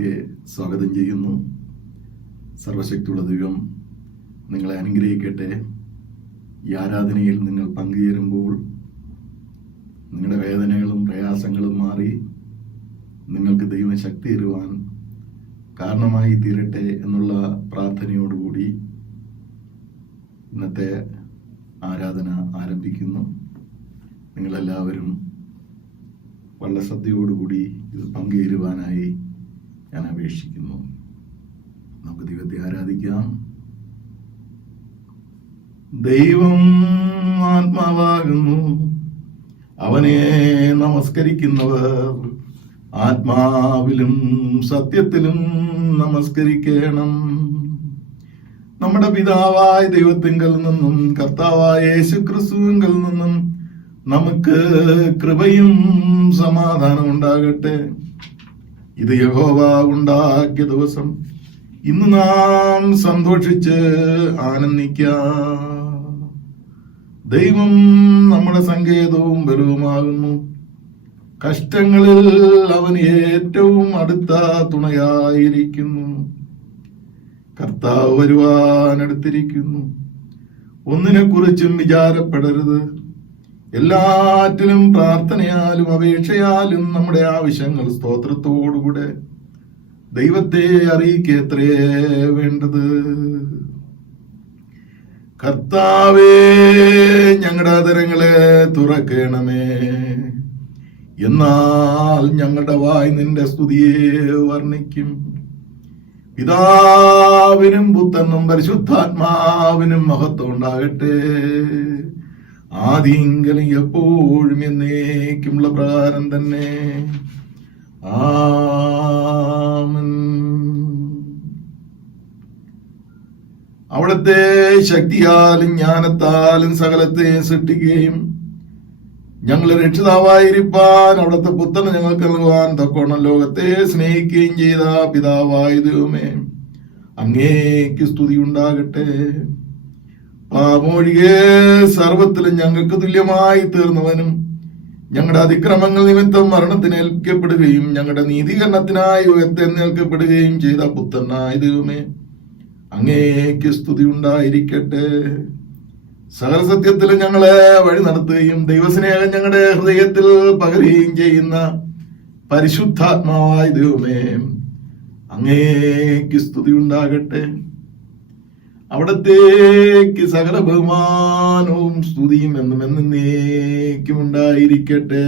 ആരാധനയിലേക്ക് സ്വാഗതം ചെയ്യുന്നു. സർവശക്തിയുള്ള ദൈവം നിങ്ങളെ അനുഗ്രഹിക്കട്ടെ. ഈ ആരാധനയിൽ നിങ്ങൾ പങ്കുചേരുമ്പോൾ നിങ്ങളുടെ വേദനകളും പ്രയാസങ്ങളും മാറി നിങ്ങൾക്ക് ദൈവശക്തി തരുവാൻ കാരണമായി തീരട്ടെ എന്നുള്ള പ്രാർത്ഥനയോടുകൂടി ഇന്നത്തെ ആരാധന ആരംഭിക്കുന്നു. നിങ്ങളെല്ലാവരും വളരെ ശ്രദ്ധയോടുകൂടി ഇത് പങ്കുചേരുവാനായി ഞാൻ അപേക്ഷിക്കുന്നു. നമുക്ക് ദൈവത്തെ ആരാധിക്കാം. ദൈവം ആത്മാവാകുന്നു, അവനെ നമസ്കരിക്കുന്നവർ ആത്മാവിലും സത്യത്തിലും നമസ്കരിക്കണം. നമ്മുടെ പിതാവായ ദൈവത്തിങ്കൽ നിന്നും കർത്താവായ യേശുക്രിസ്തുവിങ്കൽ നിന്നും നമുക്ക് കൃപയും സമാധാനം ഉണ്ടാകട്ടെ. ഇത് യഹോവ ഉണ്ടാക്കിയ ദിവസം, ഇന്ന് നാം സന്തോഷിച്ച് ആനന്ദിക്കാം. ദൈവം നമ്മുടെ സങ്കേതവും ബലവുമാകുന്നു. കഷ്ടങ്ങളിൽ അവൻ ഏറ്റവും അടുത്ത തുണയായിരിക്കുന്നു. കർത്താവ് വരുവാനടുത്തിരിക്കുന്നു. ഒന്നിനെ കുറിച്ചും വിചാരപ്പെടരുത്. എല്ലാറ്റിലും പ്രാർത്ഥനയാലും അപേക്ഷയാലും നമ്മുടെ ആവശ്യങ്ങൾ സ്തോത്രത്തോടുകൂടെ ദൈവത്തെ അറിയിക്കത്രേ വേണ്ടത്. കർത്താവേ, ഞങ്ങളുടെ ആദരങ്ങളെ തുറക്കണമേ, എന്നാൽ ഞങ്ങളുടെ വായ് നിന്റെ സ്തുതിയെ വർണ്ണിക്കും. പിതാവിനും പുത്രനും പരിശുദ്ധാത്മാവിനും മഹത്വം ഉണ്ടാകട്ടെ, ആദിയെങ്കിലും എപ്പോഴും എന്നേക്കുമുള്ള പ്രകാരം തന്നെ. ആമേൻ. അവിടുത്തെ ശക്തിയാലും ജ്ഞാനത്താലും സകലത്തെ സൃഷ്ടിക്കുകയും ഞങ്ങളെ രക്ഷിതാവായിരിക്കാൻ അവിടുത്തെ പുത്രനെ ഞങ്ങൾക്ക് നൽകുവാൻ തക്കോണം ലോകത്തെ സ്നേഹിക്കുകയും ചെയ്ത പിതാവായ ദൈവമേ, അങ്ങേക്ക് സ്തുതി ഉണ്ടാകട്ടെ. പാപമൊഴികെ സർവത്തിലും ഞങ്ങൾക്ക് തുല്യമായി തീർന്നവനും ഞങ്ങളുടെ അതിക്രമങ്ങൾ നിമിത്തം മരണത്തിന് ഏൽക്കപ്പെടുകയും ഞങ്ങളുടെ നീതീകരണത്തിനായി ഉയർത്തെഴുന്നേൽക്കപ്പെടുകയും ചെയ്ത പുത്രനായ ദൈവമേ, അങ്ങേക്ക് സ്തുതി ഉണ്ടായിരിക്കട്ടെ. സകല സത്യത്തിൽ ഞങ്ങളെ വഴി നടത്തുകയും ദൈവസ്നേഹം ഞങ്ങളുടെ ഹൃദയത്തിൽ പകരുകയും ചെയ്യുന്ന പരിശുദ്ധാത്മാവായ ദൈവമേ, അങ്ങേക്ക് സ്തുതി ഉണ്ടാകട്ടെ. അവിടത്തേക്ക് സകല ബഹുമാനവും സ്തുതിയും എന്നും എന്നേക്കും ഉണ്ടായിരിക്കട്ടെ.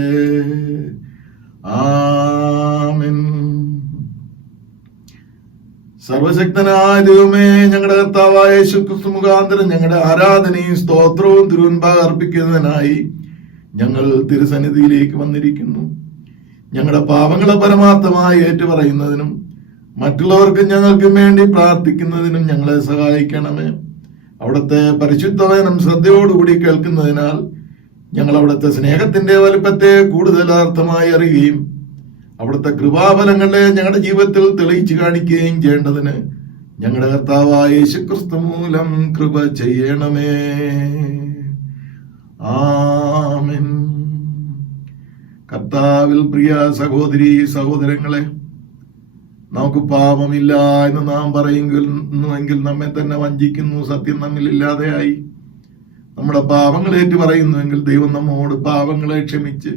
ആമേൻ. സർവശക്തനായ ദൈവമേ, ഞങ്ങളുടെ കർത്താവായ യേശുക്രിസ്തു മുഖാന്തരം ഞങ്ങളുടെ ആരാധനയും സ്തോത്രവും തിരുവൻപാകെ അർപ്പിക്കുന്നതിനായി ഞങ്ങൾ തിരുസന്നിധിയിലേക്ക് വന്നിരിക്കുന്നു. ഞങ്ങളുടെ പാപങ്ങളെ പരമാർത്ഥമായി ഏറ്റുപറയുന്നതിനും മറ്റുള്ളവർക്ക് ഞങ്ങൾക്കും വേണ്ടി പ്രാർത്ഥിക്കുന്നതിനും ഞങ്ങളെ സഹായിക്കണമേ. അവിടുത്തെ പരിശുദ്ധവചനം ശ്രദ്ധയോടുകൂടി കേൾക്കുന്നതിനാൽ ഞങ്ങൾ അവിടുത്തെ സ്നേഹത്തിന്റെ വലിപ്പത്തെ കൂടുതൽ അർത്ഥമായി അറിയുകയും അവിടുത്തെ കൃപാബലങ്ങളെ ഞങ്ങളുടെ ജീവിതത്തിൽ തെളിയിച്ചു കാണിക്കുകയും ചെയ്യേണ്ടതിന് ഞങ്ങളുടെ കർത്താവായ യേശുക്രിസ്തു മൂലം കൃപ ചെയ്യണമേ. ആമേൻ. കർത്താവിൽ പ്രിയ സഹോദരി സഹോദരങ്ങളെ, നമുക്ക് പാപമില്ല എന്ന് നാം പറയുമെങ്കിൽ നമ്മെ തന്നെ വഞ്ചിക്കുന്നു. സത്യം നമ്മിലില്ലാതെയായി. നമ്മുടെ പാപങ്ങൾ ഏറ്റു പറയുന്നുവെങ്കിൽ ദൈവം നമ്മോട് പാപങ്ങളെ ക്ഷമിച്ച്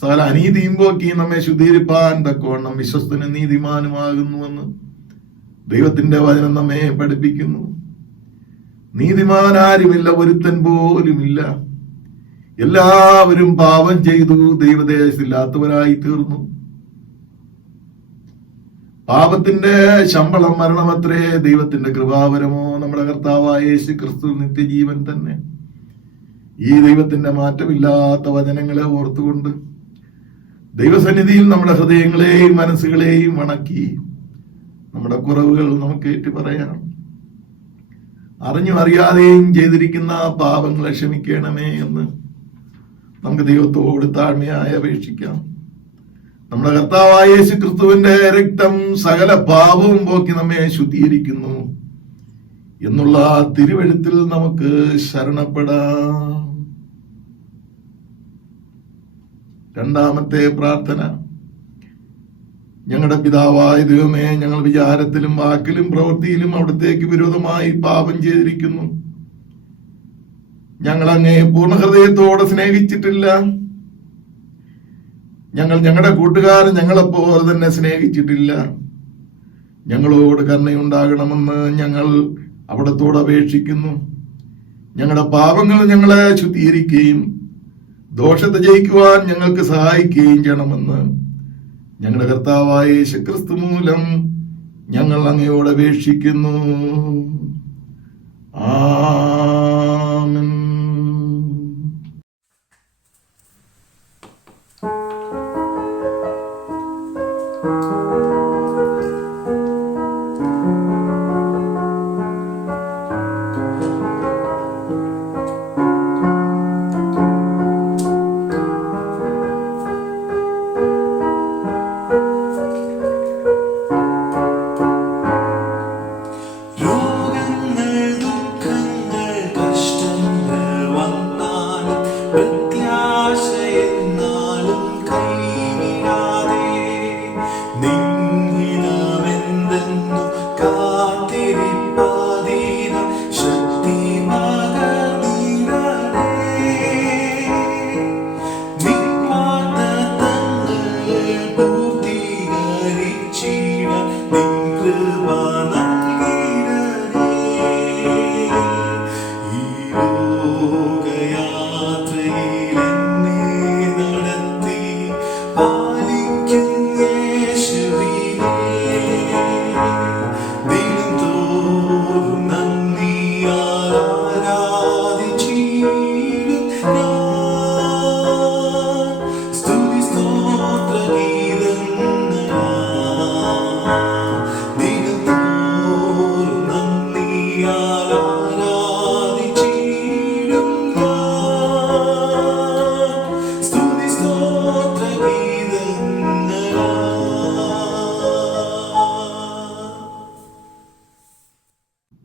സകല അനീതിയും പോക്കി നമ്മെ ശുദ്ധീകരിപ്പാൻ തക്കവണ്ണം വിശ്വസ്തനും നീതിമാനുമാകുന്നുവെന്ന് ദൈവത്തിന്റെ വചനം നമ്മെ പഠിപ്പിക്കുന്നു. നീതിമാൻ ആരുമില്ല, ഒരുത്തൻ പോലുമില്ല. എല്ലാവരും പാപം ചെയ്തു ദൈവദേശമില്ലാത്തവരായി തീർന്നു. പാപത്തിന്റെ ശമ്പളം മരണമത്രേ, ദൈവത്തിന്റെ കൃപാവരമോ നമ്മുടെ കർത്താവായ യേശുക്രിസ്തു നിത്യജീവൻ തന്നെ. ഈ ദൈവത്തിന്റെ മാറ്റമില്ലാത്ത വചനങ്ങളെ ഓർത്തുകൊണ്ട് ദൈവസന്നിധിയിൽ നമ്മുടെ ഹൃദയങ്ങളെയും മനസ്സുകളെയും വണക്കി നമ്മുടെ കുറവുകൾ നമുക്ക് ഏറ്റു പറയാം. അറിഞ്ഞും അറിയാതെയും ചെയ്തിരിക്കുന്ന പാപങ്ങളെ ക്ഷമിക്കണമേ എന്ന് നമുക്ക് ദൈവത്തോട് താഴ്മയായി അപേക്ഷിക്കാം. നമ്മുടെ കർത്താവായ യേശുക്രിസ്തുവിന്റെ രക്തം സകല പാപവും പോക്കി നമ്മെ ശുദ്ധീകരിക്കുന്നു എന്നുള്ള തിരുവെഴുത്തിൽ നമുക്ക് ശരണപ്പെടാം. രണ്ടാമത്തെ പ്രാർത്ഥന. ഞങ്ങളുടെ പിതാവായ ദൈവമേ, ഞങ്ങൾ വിചാരത്തിലും വാക്കിലും പ്രവൃത്തിയിലും അവിടത്തേക്ക് വിരോധമായി പാപം ചെയ്തിരിക്കുന്നു. ഞങ്ങൾ അങ്ങേ പൂർണ്ണ ഹൃദയത്തോടെ സ്നേഹിച്ചിട്ടില്ല. ഞങ്ങൾ ഞങ്ങളുടെ കൂട്ടുകാരൻ ഞങ്ങളെപ്പോലെ തന്നെ സ്നേഹിച്ചിട്ടില്ല. ഞങ്ങളോട് കരുണയുണ്ടാകണമെന്ന് ഞങ്ങൾ അവിടത്തോട് അപേക്ഷിക്കുന്നു. ഞങ്ങളുടെ പാപങ്ങൾ ഞങ്ങളെ ശുദ്ധീകരിക്കുകയും ദോഷത്തെ ജയിക്കുവാൻ ഞങ്ങൾക്ക് സഹായിക്കുകയും ചെയ്യണമെന്ന് ഞങ്ങളുടെ കർത്താവായ യേശുക്രിസ്തു മൂലം ഞങ്ങൾ അങ്ങയോട് അപേക്ഷിക്കുന്നു. ആമേൻ.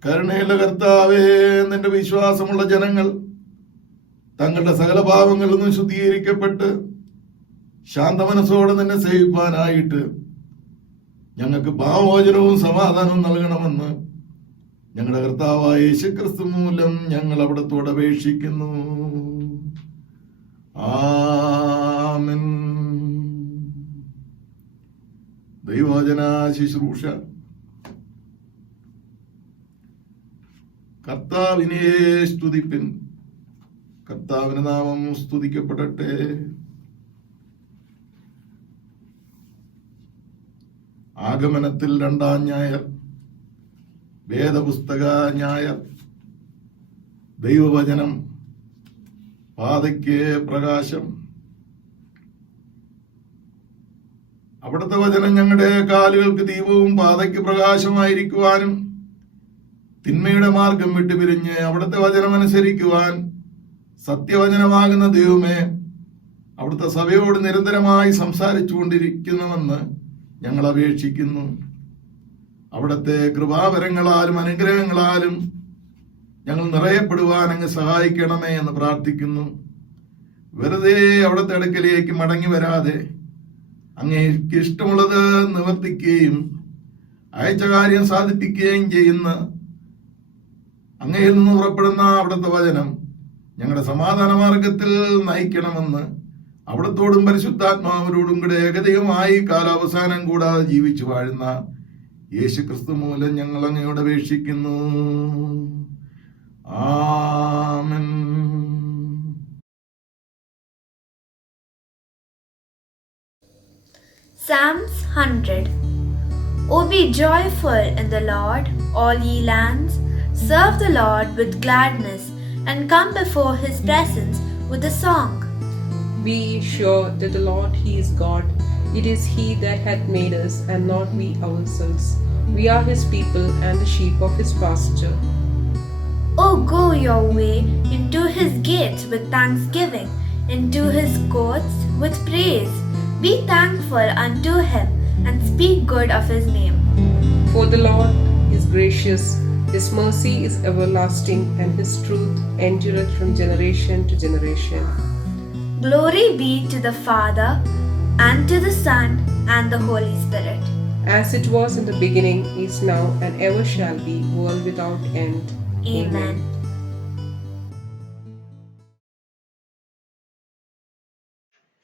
കരുണയുള്ള കർത്താവേ, നിന്റെ വിശ്വാസമുള്ള ജനങ്ങൾ തങ്ങളുടെ സകല പാപങ്ങളിൽ നിന്നും ശുദ്ധീകരിക്കപ്പെട്ട് ശാന്തമനസ്സോടെ നിന്നെ സേവിക്കുവാനായിട്ട് ഞങ്ങൾക്ക് പാവമോചനവും സമാധാനവും നൽകണമെന്ന് ഞങ്ങളുടെ കർത്താവായ യേശുക്രിസ്തു മൂലം ഞങ്ങൾ അവിടത്തോട് അപേക്ഷിക്കുന്നു. ആമേൻ. ദൈവവചന ശുശ്രൂഷ. കർത്താവിനെ സ്തുതിപ്പിൻ. കർത്താവിന്റെ നാമം സ്തുതിക്കപ്പെടട്ടെ. ആഗമനത്തിൽ 2-ാം ഞായർ, വേദപുസ്തക ഞായർ, ദൈവവചനം പാതയ്ക്ക് പ്രകാശം. അവിടുത്തെ വചനം ഞങ്ങളുടെ കാലുകൾക്ക് ദീപവും പാതയ്ക്ക് പ്രകാശമായിരിക്കുവാനും തിന്മയുടെ മാർഗം വിട്ടുപിരിഞ്ഞ് അവിടുത്തെ വചനം അനുസരിക്കുവാൻ സത്യവചനമാകുന്ന ദൈവമേ, അവിടുത്തെ സഭയോട് നിരന്തരമായി സംസാരിച്ചു കൊണ്ടിരിക്കുന്നുവെന്ന് ഞങ്ങൾ അപേക്ഷിക്കുന്നു. അവിടുത്തെ കൃപാവരങ്ങളാലും അനുഗ്രഹങ്ങളാലും ഞങ്ങൾ നിറയപ്പെടുവാൻ അങ്ങ് സഹായിക്കണമേ എന്ന് പ്രാർത്ഥിക്കുന്നു. വെറുതെ അവിടുത്തെ അടുക്കലേക്ക് മടങ്ങി വരാതെ അങ്ങേക്ക് ഇഷ്ടമുള്ളത് നിവർത്തിക്കുകയും അയച്ച കാര്യം സാധിപ്പിക്കുകയും ചെയ്യുന്ന അങ്ങയിൽ നിന്ന് പുറപ്പെടുന്ന അവിടുത്തെ വചനം ഞങ്ങളുടെ സമാധാന മാർഗത്തിൽ നയിക്കണമെന്ന് അവിടത്തോടും പരിശുദ്ധാത്മാവിനോടും കൂടെ ഏകദൈവമായി കാലാവസാനം കൂടാതെ ജീവിച്ചു വാഴുന്ന യേശുക്രിസ്തു മൂലം ഞങ്ങൾ അങ്ങയോട് അപേക്ഷിക്കുന്നു. ആമേൻ. Psalms 100. O be joyful in the Lord, all ye lands. Serve the Lord with gladness, and come before his presence with a song. Be sure that the Lord, he is God. It is he that hath made us, and not we ourselves. We are his people, and the sheep of his pasture. O go your way into his gates with thanksgiving, into his courts with praise. Be thankful unto him, and speak good of his name. For the Lord is gracious, his mercy is everlasting, and his truth endureth from generation to generation. Glory be to the Father, and to the Son, and the Holy Spirit. As it was in the beginning, is now, and ever shall be, world without end. Amen.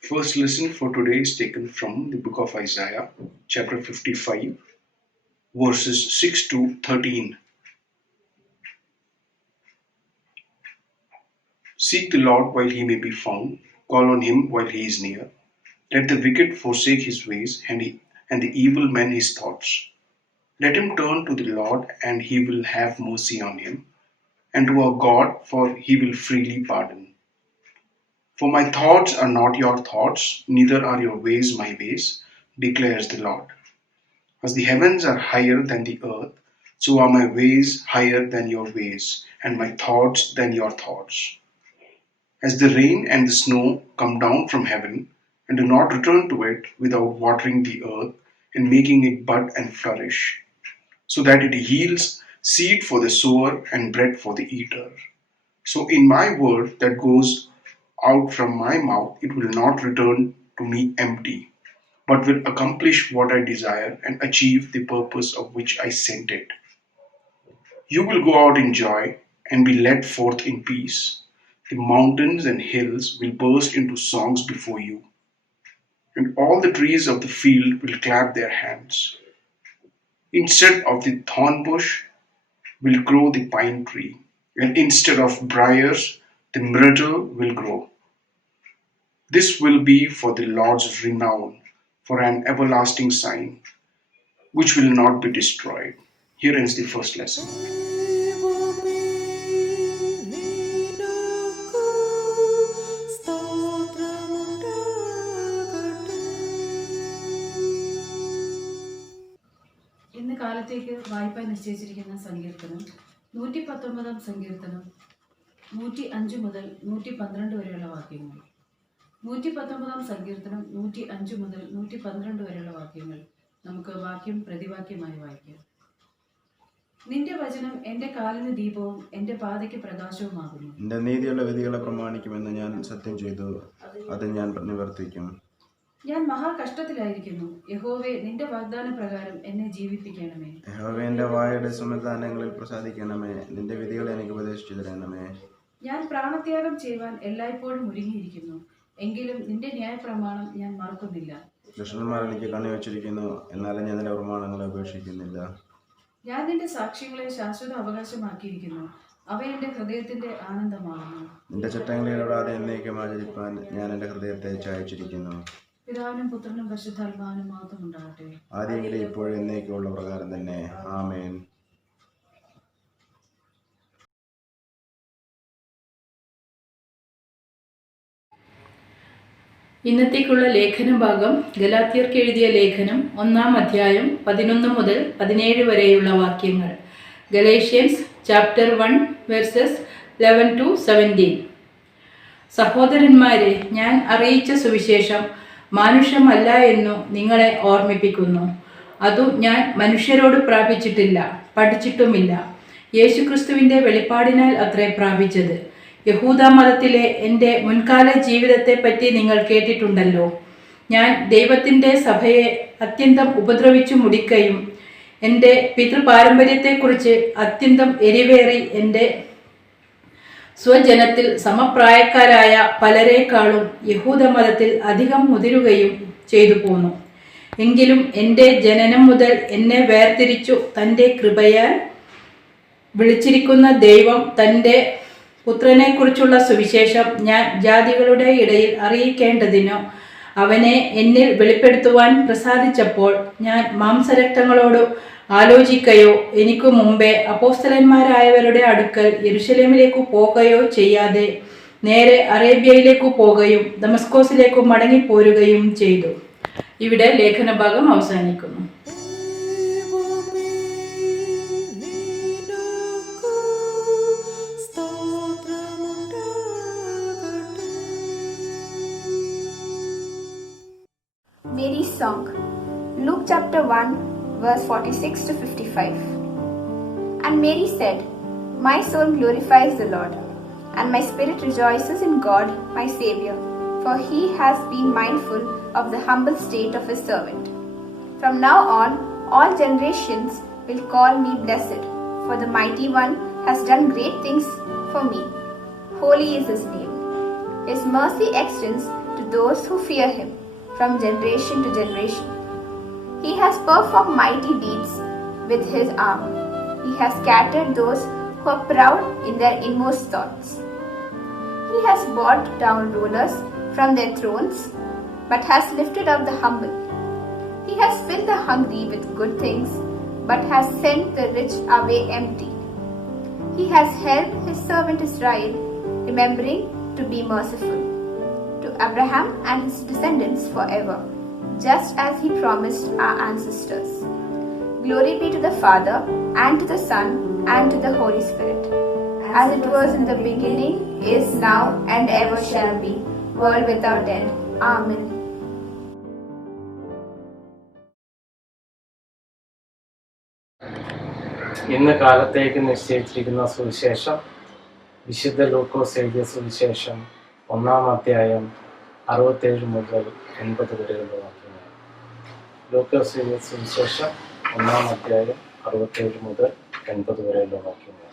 First lesson for today is taken from the book of Isaiah, chapter 55, verses 6 to 13. Seek the Lord while he may be found, call on him while he is near. Let the wicked forsake his ways, and the evil man his thoughts. Let him turn to the Lord, and he will have mercy on him, and to our God, for he will freely pardon. For my thoughts are not your thoughts, neither are your ways my ways, declares the Lord. As the heavens are higher than the earth, so are my ways higher than your ways, and my thoughts than your thoughts. As the rain and the snow come down from heaven, and do not return to it without watering the earth and making it bud and flourish, so that it yields seed for the sower and bread for the eater, so in my word that goes out from my mouth, it will not return to me empty, but will accomplish what I desire and achieve the purpose of which I sent it. You will go out in joy and be led forth in peace. The mountains and hills will burst into songs before you, and all the trees of the field will clap their hands. Instead of the thorn bush will grow the pine tree, and instead of briars, the myrtle will grow. This will be for the Lord's renown, for an everlasting sign, which will not be destroyed. Here ends the first lesson. ഇന്ന് കാലത്തേക്ക് വായ്പാ നിശ്ചയിച്ചിരിക്കുന്ന സങ്കീർത്തനം 119 സങ്കീർത്തനം 105 മുതൽ 112 വരെയുള്ള വാക്യങ്ങൾ. 119 സങ്കീർത്തനം 105 മുതൽ 112 വരെയുള്ള വാക്യങ്ങൾ നമുക്ക് വാക്യം പ്രതിവാക്യമായി വായിക്കാം. നിന്റെ വചനം എന്റെ കാലിന് ദീപവും എന്റെ പാതയ്ക്ക് പ്രകാശവുമാകുന്നു. എന്റെ നീതിയുള്ള വിധികളെ പ്രമാണിക്കുമെന്ന് ഞാൻ സത്യം ചെയ്തു, അത് ഞാൻ നിവർത്തിക്കും. ഞാൻ മഹാകഷ്ടത്തിലായിരിക്കുന്നു. യഹോവേ, നിന്റെ വാഗ്ദാന പ്രകാരം എന്നെ ജീവിപ്പിക്കണമേ. യഹോവേ, എന്റെ വായുടെ സമാധാനങ്ങളിൽ പ്രസാദിക്കണമേ. നിന്റെ വിധികൾ എനിക്ക് ഉപദേശിച്ചു തരണമേ. ഞാൻ പ്രാണത്യാഗം ചെയ്യുവാൻ എല്ലായ്പ്പോഴും ഒരുങ്ങിയിരിക്കുന്നു, എങ്കിലും നിന്റെ ന്യായപ്രമാണം ഞാൻ മറക്കുന്നില്ല. ദുഷ്ടന്മാർ എനിക്ക് കണ്ണുവച്ചിരിക്കുന്നു, എന്നാലും ഞാൻ നിന്റെ പ്രമാണങ്ങളെ ഉപേക്ഷിക്കുന്നില്ല. ഞാൻ നിന്റെ സാക്ഷ്യങ്ങളെ ശാശ്വത അവകാശമാക്കിയിരിക്കുന്നു, അവ എന്റെ ഹൃദയത്തിന്റെ ആനന്ദമാകുന്നു. നിന്റെ ചട്ടങ്ങളെ ഇടപെടാതെ എന്നേക്കും ആചരിപ്പാൻ ഞാൻ എന്റെ ഹൃദയത്തെ ചായച്ചിരിക്കുന്നു. പിതാവിനും പുത്രനും പരിശുദ്ധാത്മാവിനും മഹത്വം ഉണ്ടാകട്ടെ. ആദ്യമെങ്കിലും ഇപ്പോഴും എന്നേക്കുമുള്ള പ്രകാരം തന്നെ. ആമേൻ. ഇന്നത്തേക്കുള്ള ലേഖന ഭാഗം ഗലാത്യർക്ക് എഴുതിയ ലേഖനം 1-ാം അധ്യായം 11 മുതൽ 17 വരെയുള്ള വാക്യങ്ങൾ. Galatians chapter 1 versus 11 to 17. സഹോദരന്മാരെ, ഞാൻ അറിയിച്ച സുവിശേഷം മാനുഷ്യമല്ല എന്നു നിങ്ങളെ ഓർമ്മിപ്പിക്കുന്നു. അതു ഞാൻ മനുഷ്യരോട് പ്രാപിച്ചിട്ടില്ല, പഠിച്ചിട്ടുമില്ല. യേശുക്രിസ്തുവിൻ്റെ വെളിപ്പാടിനാൽ അത്രേ പ്രാപിച്ചത്. യഹൂദ മതത്തിലെ എൻ്റെ മുൻകാല ജീവിതത്തെപ്പറ്റി നിങ്ങൾ കേട്ടിട്ടുണ്ടല്ലോ. ഞാൻ ദൈവത്തിൻ്റെ സഭയെ അത്യന്തം ഉപദ്രവിച്ചു മുടിക്കുകയും എൻ്റെ പിതൃപാരമ്പര്യത്തെക്കുറിച്ച് അത്യന്തം എരിവേറി എൻ്റെ സ്വജനത്തിൽ സമപ്രായക്കാരായ പലരെക്കാളും യഹൂദമതത്തിൽ അധികം മുതിരുകയും ചെയ്തു പോന്നു. എങ്കിലും എൻ്റെ ജനനം മുതൽ എന്നെ വേർതിരിച്ചു തൻ്റെ കൃപയാൽ വിളിച്ചിരിക്കുന്ന ദൈവം തൻ്റെ പുത്രനെക്കുറിച്ചുള്ള സുവിശേഷം ഞാൻ ജാതികളുടെ ഇടയിൽ അറിയിക്കേണ്ടതിനോ അവനെ എന്നിൽ വെളിപ്പെടുത്തുവാൻ പ്രസാദിച്ചപ്പോൾ ഞാൻ മാംസരക്തങ്ങളോട് ആലോചിക്കുകയോ എനിക്കു മുമ്പേ അപ്പോസ്തലന്മാരായവരുടെ അടുക്കൽ യെരുശലേമിലേക്കു പോകുകയോ ചെയ്യാതെ നേരെ അറേബ്യയിലേക്കു പോകുകയും ദമസ്കോസിലേക്കു മടങ്ങിപ്പോരുകയും ചെയ്തു. ഇവിടെ ലേഖനഭാഗം അവസാനിക്കുന്നു. Mary's song, Luke chapter 1 verse 46 to 55. And Mary said, My soul glorifies the Lord, and my spirit rejoices in God my Saviour, for he has been mindful of the humble state of his servant. From now on, all generations will call me blessed, for the Mighty One has done great things for me. Holy is His name. His mercy extends to those who fear Him from generation to generation. He has performed mighty deeds with His arm. He has scattered those who are proud in their inmost thoughts. He has brought down rulers from their thrones, but has lifted up the humble. He has filled the hungry with good things, but has sent the rich away empty. He has helped His servant Israel, remembering to be merciful to Abraham and his descendants forever, just as He promised our ancestors. Glory be to the Father, and to the Son, and to the Holy Spirit, as it was in the beginning, is now, and ever shall be, world without end. Amen. ഇന്ന് കാലത്തേക്ക് നിശ്ചയിച്ചിരിക്കുന്ന സുവിശേഷം വിശുദ്ധ ലൂക്കോസ് എഴുതിയ സുവിശേഷം 1-ാം അധ്യായം 67 മുതൽ 80 വരെയുള്ള വാക്യങ്ങൾ. ലൂക്കോസ് എഴുതിയ സുവിശേഷം 1-ാം അധ്യായം 67 മുതൽ 80 വരെയുള്ള വാക്യങ്ങൾ.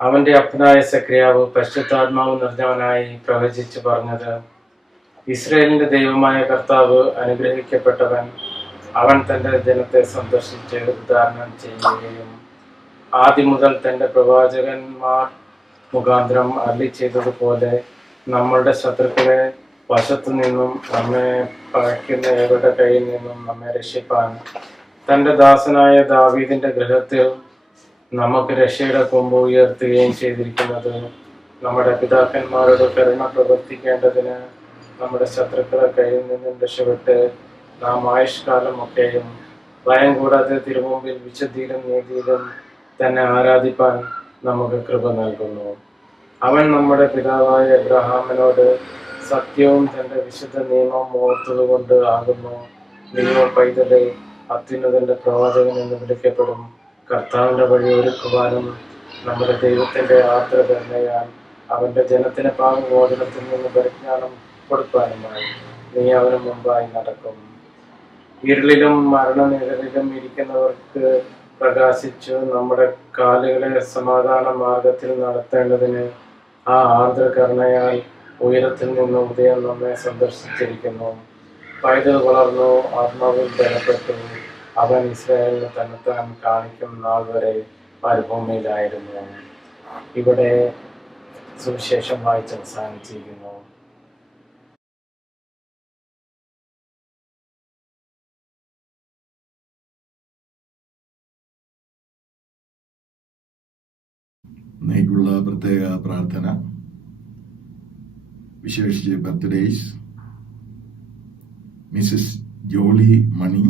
അവന്റെ അപ്പനായ സക്രിയാവ് പരിശുദ്ധാത്മാവ് നിറഞ്ഞവനായി പ്രവചിച്ചു പറഞ്ഞത്, ഇസ്രായേലിന്റെ ദൈവമായ കർത്താവ് അനുഗ്രഹിക്കപ്പെട്ടവൻ. അവൻ തന്റെ ജനത്തെ സന്ദർശിച്ച് ഉദ്ധാരണം ചെയ്യുകയും ആദ്യം മുതൽ തന്റെ പ്രവാചകന്മാർ മുഖാന്തരം അരുളി ചെയ്തതുപോലെ നമ്മളുടെ ശത്രുക്കളെ വശത്തു നിന്നും നമ്മെ പകയ്ക്കുന്ന ഏവരുടെ കയ്യിൽ നിന്നും നമ്മെ രക്ഷിപ്പാൻ തന്റെ ദാസനായ ദാവീദിന്റെ ഗൃഹത്തിൽ നമുക്ക് രക്ഷയുടെ കൊമ്പ് ഉയർത്തുകയും ചെയ്തിരിക്കുന്നത്, നമ്മുടെ പിതാക്കന്മാരോട് കരുണ പ്രവർത്തിക്കേണ്ടതിന് നമ്മുടെ ശത്രുക്കളെ കയ്യിൽ നിന്നും രക്ഷപ്പെട്ട് നാം ആയുഷ്കാലമൊക്കെയും ഭയം കൂടാതെ തിരുമുമ്പിൽ വിശുദ്ധിയിലും നീതിയിലും തന്നെ ആരാധിപ്പാൻ നമുക്ക് കൃപ നൽകുന്നു. അവൻ നമ്മുടെ പിതാവായ അബ്രഹാമിനോട് സത്യവും തന്റെ വിശുദ്ധ നിയമം ഓർത്തതുകൊണ്ട് ആകുന്നു. ദൈവം പൈതലെ അത്യുന്നതന്റെ പ്രവാചകൻ എന്ന് വിളിക്കപ്പെടും. കർത്താവിന്റെ വഴി ഒരുക്കുവാനും നമ്മുടെ ദൈവത്തിന്റെ ആർദ്രകരുണയാൽ അവന്റെ ജനത്തിന് പാപമോചനത്തിൽ നിന്ന് പരിജ്ഞാനം കൊടുക്കാനുമായി നീ അവന് മുമ്പായി നടക്കും. ഇരുളിലും മരണനിഴലിലും ഇരിക്കുന്നവർക്ക് പ്രകാശിച്ചു നമ്മുടെ കാലുകളെ സമാധാന മാർഗത്തിൽ നടത്തേണ്ടതിന് ആ ആർദ്രകരുണയാൽ ഉയരത്തിൽ നിന്ന് ഉദയം നമ്മെ സന്ദർശിച്ചിരിക്കുന്നു. പൈതൽ വളർന്നു, ആത്മാവിൽ ബലപ്പെട്ടു. അവൻ ഇസ്രായേലിന് തന്നെത്താൻ കാണിക്കും നാൾ വരെ മരുഭൂമിയിലായിരുന്നു. ഇവിടെ സുവിശേഷം വായിച്ച് അവസാനിച്ചിരിക്കുന്നു. ഇന്നേക്കുള്ള പ്രത്യേക പ്രാർത്ഥന, വിശേഷിച്ച് birthdays: Mrs Jolly Mani,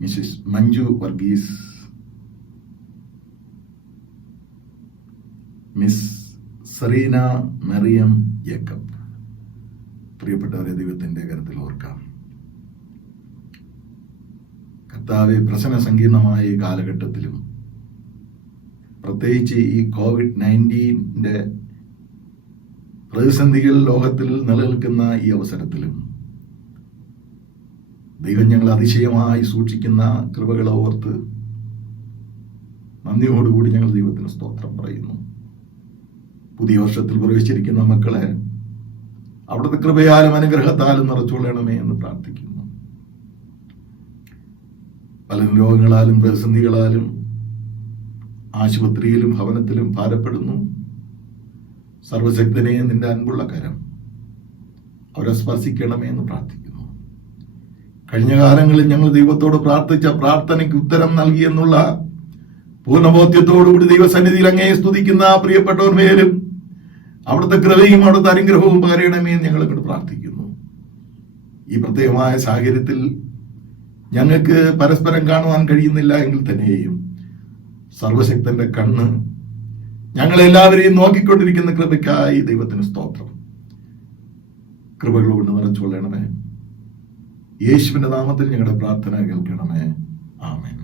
Mrs Manju Varghese, Miss Serena Mariyam Jacob. പ്രിയപ്പെട്ടവരെ, ദൈവത്തിൻ്റെ കരുത്തിൽ ഓർക്കാം. കർത്താവെ, പ്രശ്ന സങ്കീർണമായ ഈ കാലഘട്ടത്തിലും പ്രത്യേകിച്ച് ഈ COVID-19 പ്രതിസന്ധികൾ ലോകത്തിൽ നിലനിൽക്കുന്ന ഈ അവസരത്തിലും ദൈവം ഞങ്ങൾ അതിശയമായി സൂക്ഷിക്കുന്ന കൃപകളെ ഓർത്ത് നന്ദിയോടുകൂടി ഞങ്ങൾ ദൈവത്തിന് സ്തോത്രം പറയുന്നു. പുതിയ വർഷത്തിൽ പ്രവേശിച്ചിരിക്കുന്ന മക്കളെ അവിടുത്തെ കൃപയാലും അനുഗ്രഹത്താലും നിറച്ചുകൊള്ളണമേ എന്ന് പ്രാർത്ഥിക്കുന്നു. പല രോഗങ്ങളാലും പ്രതിസന്ധികളാലും ആശുപത്രിയിലും ഭവനത്തിലും ഭാരപ്പെടുന്നു. സർവശക്തനെ നിന്റെ അൻപുള്ള കരം അവരെ സ്പർശിക്കണമേ എന്ന് പ്രാർത്ഥിക്കുന്നു. കഴിഞ്ഞ കാലങ്ങളിൽ ഞങ്ങൾ ദൈവത്തോട് പ്രാർത്ഥിച്ച പ്രാർത്ഥനയ്ക്ക് ഉത്തരം നൽകിയെന്നുള്ള പൂർണ്ണബോധ്യത്തോടുകൂടി ദൈവസന്നിധിയിൽ അങ്ങയെ സ്തുതിക്കുന്ന പ്രിയപ്പെട്ടവർ മേലും അവിടുത്തെ കൃപയും അവിടുത്തെ അനുഗ്രഹവും പകരണമേ എന്ന് ഞങ്ങൾ ഇങ്ങോട്ട് പ്രാർത്ഥിക്കുന്നു. ഈ പ്രത്യേകമായ സാഹചര്യത്തിൽ ഞങ്ങൾക്ക് പരസ്പരം കാണുവാൻ കഴിയുന്നില്ല എങ്കിൽ തന്നെയും സർവശക്തന്റെ കണ്ണ് ഞങ്ങളെല്ലാവരെയും നോക്കിക്കൊണ്ടിരിക്കുന്ന കൃപയ്ക്കായി ദൈവത്തിന് സ്തോത്രം. കൃപകളോട് നിറച്ചുകൊള്ളണമേ. യേശുവിന്റെ നാമത്തിൽ ഞങ്ങളുടെ പ്രാർത്ഥന കേൾക്കണമേ. ആമേൻ.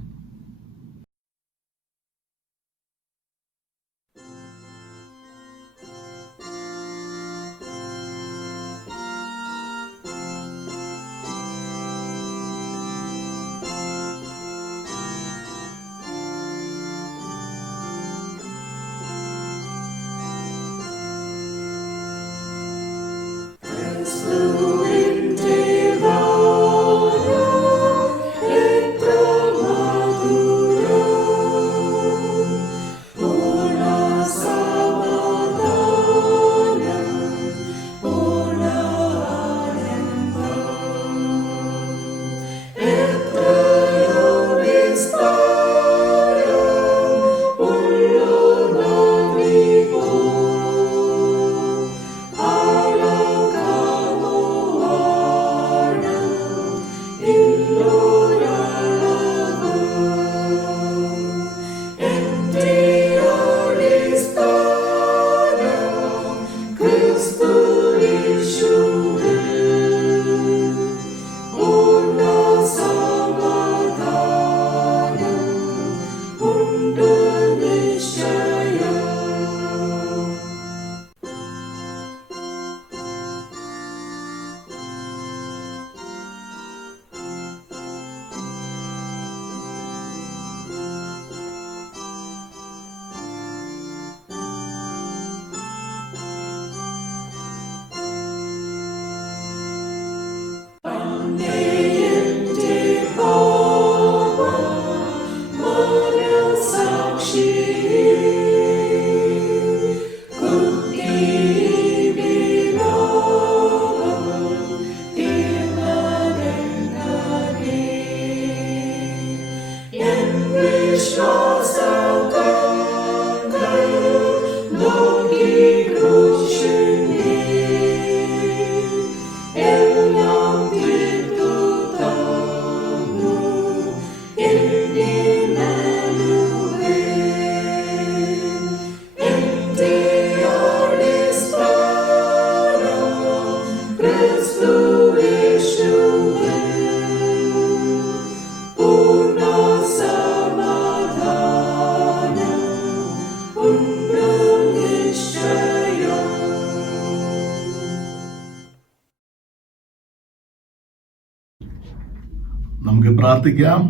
നമുക്ക് പ്രാർത്ഥിക്കാം.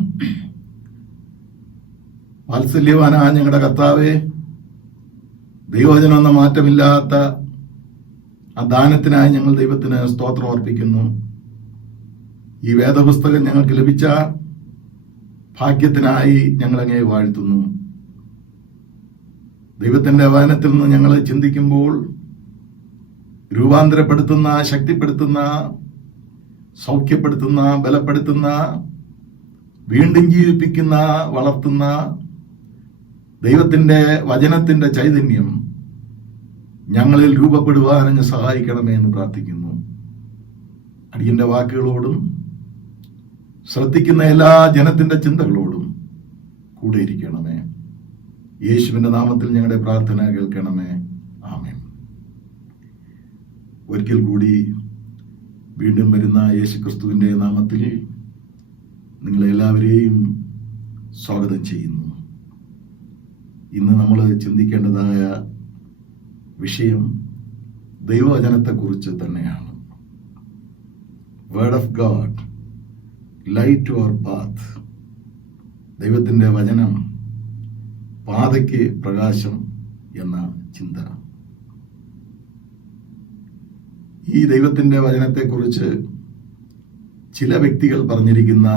വാത്സല്യവാനായ ഞങ്ങളുടെ കർത്താവേ, ദൈവവചനം എന്ന മാറ്റമില്ലാത്ത ആ ദാനത്തിനായി ഞങ്ങൾ ദൈവത്തിന് സ്തോത്രം അർപ്പിക്കുന്നു. ഈ വേദപുസ്തകം ഞങ്ങൾക്ക് ലഭിച്ച ഭാഗ്യത്തിനായി ഞങ്ങളങ്ങേ വാഴ്ത്തുന്നു. ദൈവത്തിന്റെ വചനത്തിൽ നിന്ന് ഞങ്ങൾ ചിന്തിക്കുമ്പോൾ രൂപാന്തരപ്പെടുത്തുന്ന, ശക്തിപ്പെടുത്തുന്ന, സൗഖ്യപ്പെടുത്തുന്ന, ബലപ്പെടുത്തുന്ന, വീണ്ടും ജീവിപ്പിക്കുന്ന, വളർത്തുന്ന ദൈവത്തിന്റെ വചനത്തിന്റെ ചൈതന്യം ഞങ്ങളിൽ രൂപപ്പെടുവാൻ അങ്ങ് സഹായിക്കണമേ എന്ന് പ്രാർത്ഥിക്കുന്നു. അടിയന്റെ വാക്കുകളോടും ശ്രദ്ധിക്കുന്ന എല്ലാ ജനത്തിന്റെ ചിന്തകളോടും കൂടെ ഇരിക്കണമേ. യേശുവിന്റെ നാമത്തിൽ ഞങ്ങളുടെ പ്രാർത്ഥന കേൾക്കണമേ. ആമേൻ. ഒരിക്കൽ കൂടി വീണ്ടും വരുന്ന യേശുക്രിസ്തുവിന്റെ നാമത്തിൽ നിങ്ങളെല്ലാവരെയും സ്വാഗതം ചെയ്യുന്നു. ഇന്ന് നമ്മൾ ചിന്തിക്കേണ്ടതായ വിഷയം ദൈവവചനത്തെക്കുറിച്ച് തന്നെയാണ്. Word of God, light to our path. ദൈവത്തിന്റെ വചനം പാതയ്ക്ക് പ്രകാശം എന്ന ചിന്ത. ഈ ദൈവത്തിന്റെ വചനത്തെക്കുറിച്ച് ചില വ്യക്തികൾ പറഞ്ഞിരിക്കുന്ന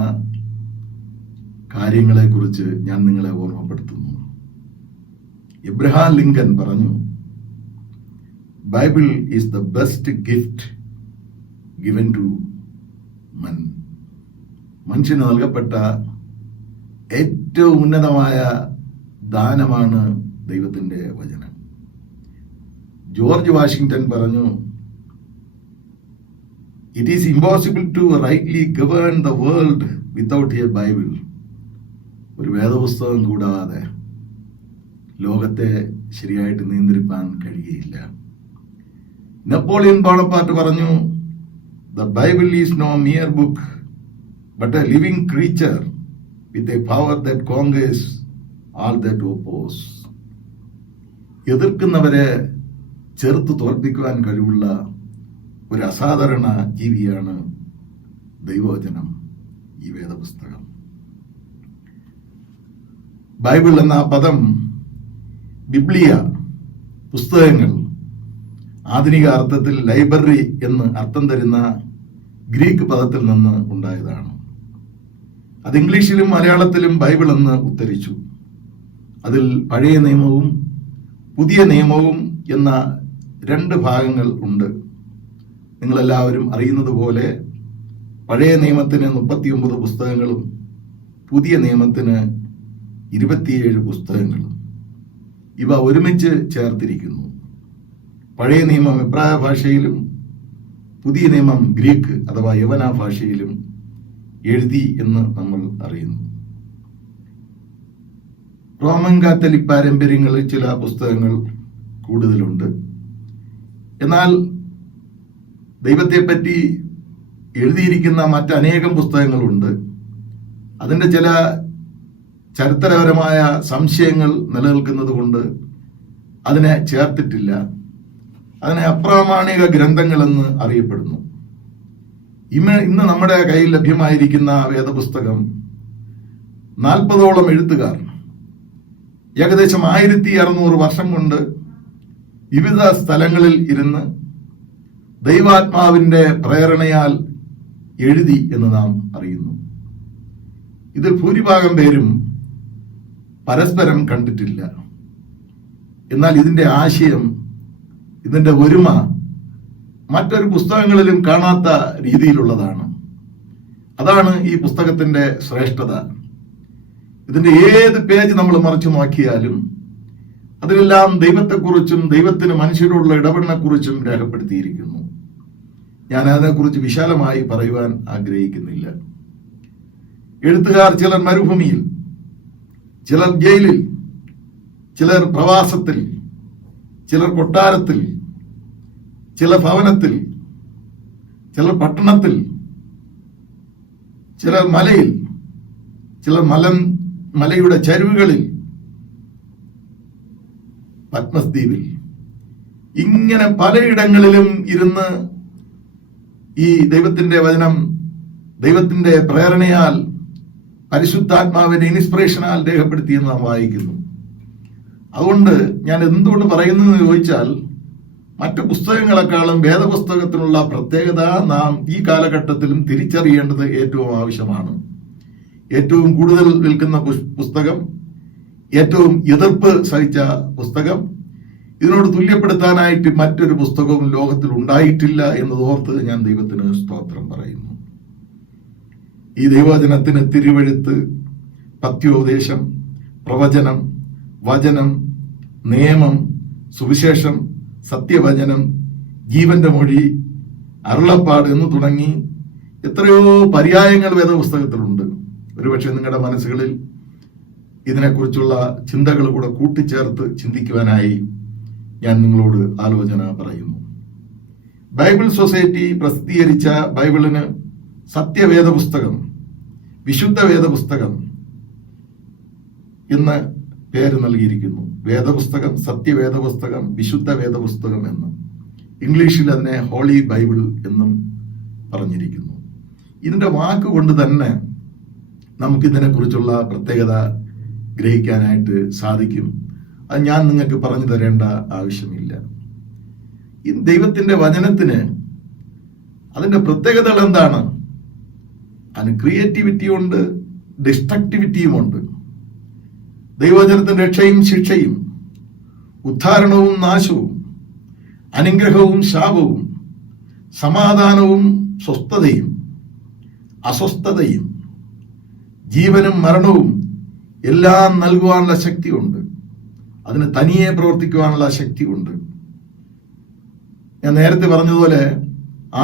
കാര്യങ്ങളെക്കുറിച്ച് ഞാൻ നിങ്ങളെ ഓർമ്മപ്പെടുത്തുന്നു. എബ്രഹാം ലിങ്കൻ പറഞ്ഞു, Bible is the best gift given to man. മനുഷ്യന് നൽകപ്പെട്ട ഏറ്റവും ഉന്നതമായ ദാനമാണ് ദൈവത്തിന്റെ വചനം. ജോർജ് വാഷിംഗ്ടൺ പറഞ്ഞു, it is impossible to rightly govern the world without a Bible. ഒരു വേദപുസ്തകം കൂടാതെ ലോകത്തെ ശരിയായിട്ട് നിയന്ത്രിക്കാൻ കഴിയുകയില്ല. നെപ്പോളിയൻ ബോണപ്പാർട്ട് പറഞ്ഞു, the Bible is no mere book but a living creature with a power that conquers all that oppose. എതിർക്കുന്നവരെ ചെറുത്ത് തോൽപ്പിക്കുവാൻ കഴിവുള്ള ഒരു അസാധാരണ ജീവിയാണ് ദൈവവചനം, ഈ വേദപുസ്തകം. ബൈബിൾ എന്ന പദം ബിബ്ലിയ, പുസ്തകങ്ങൾ, ആധുനിക അർത്ഥത്തിൽ ലൈബ്രറി എന്ന് അർത്ഥം തരുന്ന ഗ്രീക്ക് പദത്തിൽ നിന്ന് ഉണ്ടായതാണ്. അത് ഇംഗ്ലീഷിലും മലയാളത്തിലും ബൈബിൾ എന്ന് ഉദ്ധരിച്ചു. അതിൽ പഴയ നിയമവും പുതിയ നിയമവും എന്ന രണ്ട് ഭാഗങ്ങൾ ഉണ്ട്. നിങ്ങളെല്ലാവരും അറിയുന്നത് പോലെ പഴയ നിയമത്തിന് 39 പുസ്തകങ്ങളും പുതിയ നിയമത്തിന് 27 പുസ്തകങ്ങളും. ഇവ ഒരുമിച്ച് ചേർത്തിരിക്കുന്നു. പഴയ നിയമം എബ്രായ ഭാഷയിലും പുതിയ നിയമം ഗ്രീക്ക് അഥവാ യവന ഭാഷയിലും എഴുതി എന്ന് നമ്മൾ അറിയുന്നു. റോമൻ കാത്തലിക് പാരമ്പര്യങ്ങളിൽ ചില പുസ്തകങ്ങൾ കൂടുതലുണ്ട്. എന്നാൽ ദൈവത്തെപ്പറ്റി എഴുതിയിരിക്കുന്ന മറ്റനേകം പുസ്തകങ്ങളുണ്ട്. അതിൻ്റെ ചില ചരിത്രപരമായ സംശയങ്ങൾ നിലനിൽക്കുന്നത് കൊണ്ട് അതിനെ ചേർത്തിട്ടില്ല. അതിനെ അപ്രാമാണിക ഗ്രന്ഥങ്ങളെന്ന് അറിയപ്പെടുന്നു. ഇന്ന് നമ്മുടെ കയ്യിൽ ലഭ്യമായിരിക്കുന്ന വേദപുസ്തകം 40ഓളം എഴുത്തുകാർ ഏകദേശം 1600 വർഷം കൊണ്ട് വിവിധ സ്ഥലങ്ങളിൽ ഇരുന്ന് ദൈവാത്മാവിന്റെ പ്രേരണയാൽ എഴുതി എന്ന് നാം അറിയുന്നു. ഇതിൽ ഭൂരിഭാഗം പേരും പരസ്പരം കണ്ടിട്ടില്ല. എന്നാൽ ഇതിന്റെ ആശയം, ഇതിന്റെ ഒരുമ മറ്റൊരു പുസ്തകങ്ങളിലും കാണാത്ത രീതിയിലുള്ളതാണ്. അതാണ് ഈ പുസ്തകത്തിന്റെ ശ്രേഷ്ഠത. ഇതിന്റെ ഏത് പേജ് നമ്മൾ മറിച്ചു നോക്കിയാലും അതിലെല്ലാം ദൈവത്തെക്കുറിച്ചും ദൈവത്തിന് മനുഷ്യരോടുള്ള ഇടപെടലിനെക്കുറിച്ചും രേഖപ്പെടുത്തിയിരിക്കുന്നു. ഞാൻ അതിനെക്കുറിച്ച് വിശാലമായി പറയുവാൻ ആഗ്രഹിക്കുന്നില്ല. എഴുത്തുകാർ ചിലർ മരുഭൂമിയിൽ, ചിലർ ജയിലിൽ, ചിലർ പ്രവാസത്തിൽ, ചിലർ കൊട്ടാരത്തിൽ, ചിലർ ഭവനത്തിൽ, ചിലർ പട്ടണത്തിൽ, ചിലർ മലയിൽ, ചിലർ മലയുടെ ചരിവുകളിൽ, പത്മസ് ദ്വീപിൽ, ഇങ്ങനെ പലയിടങ്ങളിലും ഇരുന്ന് ഈ ദൈവത്തിന്റെ വചനം ദൈവത്തിന്റെ പ്രേരണയാൽ പരിശുദ്ധാത്മാവിന്റെ ഇൻസ്പിറേഷനാൽ രേഖപ്പെടുത്തിയെന്ന് നാം വായിക്കുന്നു. അതുകൊണ്ട് ഞാൻ എന്തുകൊണ്ട് പറയുന്നതെന്ന് ചോദിച്ചാൽ, മറ്റു പുസ്തകങ്ങളെക്കാളും വേദപുസ്തകത്തിനുള്ള പ്രത്യേകത നാം ഈ കാലഘട്ടത്തിലും തിരിച്ചറിയേണ്ടത് ഏറ്റവും ആവശ്യമാണ്. ഏറ്റവും കൂടുതൽ വിൽക്കുന്ന പുസ്തകം, ഏറ്റവും എതിർപ്പ് സഹിച്ച പുസ്തകം, ഇതിനോട് തുല്യപ്പെടുത്താനായിട്ട് മറ്റൊരു പുസ്തകവും ലോകത്തിൽ ഉണ്ടായിട്ടില്ല എന്നതോർത്ത് ഞാൻ ദൈവത്തിന് സ്തോത്രം പറയുന്നു. ഈ ദൈവവചനത്തിന് തിരുവെഴുത്ത്, പത്യോപദേശം, പ്രവചനം, വചനം, നിയമം, സുവിശേഷം, സത്യവചനം, ജീവന്റെ മൊഴി, അരുളപ്പാട് എന്ന് തുടങ്ങി എത്രയോ പര്യായങ്ങൾ വേദപുസ്തകത്തിലുണ്ട്. ഒരുപക്ഷെ നിങ്ങളുടെ മനസ്സുകളിൽ ഇതിനെക്കുറിച്ചുള്ള ചിന്തകൾ കൂടെ കൂട്ടിച്ചേർത്ത് ചിന്തിക്കുവാനായി ഞാൻ നിങ്ങളോട് ആലോചന പറയുന്നു. ബൈബിൾ സൊസൈറ്റി പ്രസിദ്ധീകരിച്ച ബൈബിളിന് സത്യവേദ പുസ്തകം, വിശുദ്ധ വേദപുസ്തകം എന്ന് പേര് നൽകിയിരിക്കുന്നു. വേദപുസ്തകം, സത്യവേദ പുസ്തകം, വിശുദ്ധ വേദപുസ്തകം എന്ന്. ഇംഗ്ലീഷിൽ അതിനെ ഹോളി ബൈബിൾ എന്നും പറഞ്ഞിരിക്കുന്നു. ഇതിന്റെ വാക്കുകൊണ്ട് തന്നെ നമുക്കിതിനെക്കുറിച്ചുള്ള പ്രത്യേകത ഗ്രഹിക്കാനായിട്ട് സാധിക്കും. അത് ഞാൻ നിങ്ങൾക്ക് പറഞ്ഞു തരേണ്ട ആവശ്യമില്ല. ഈ ദൈവത്തിന്റെ വചനത്തിന് അതിന്റെ പ്രത്യേകതകൾ എന്താണ്? അതിന് ക്രിയേറ്റിവിറ്റിയുണ്ട്, ഡിസ്ട്രക്ടിവിറ്റിയുമുണ്ട്. ദൈവവചനത്തിന്റെ രക്ഷയും ശിക്ഷയും, ഉദ്ധാരണവും നാശവും, അനുഗ്രഹവും ശാപവും, സമാധാനവും സ്വസ്ഥതയും അസ്വസ്ഥതയും, ജീവനും മരണവും എല്ലാം നൽകുവാനുള്ള ശക്തിയുണ്ട്. അതിന് തനിയെ പ്രവർത്തിക്കുവാനുള്ള ശക്തിയുണ്ട്. ഞാൻ നേരത്തെ പറഞ്ഞതുപോലെ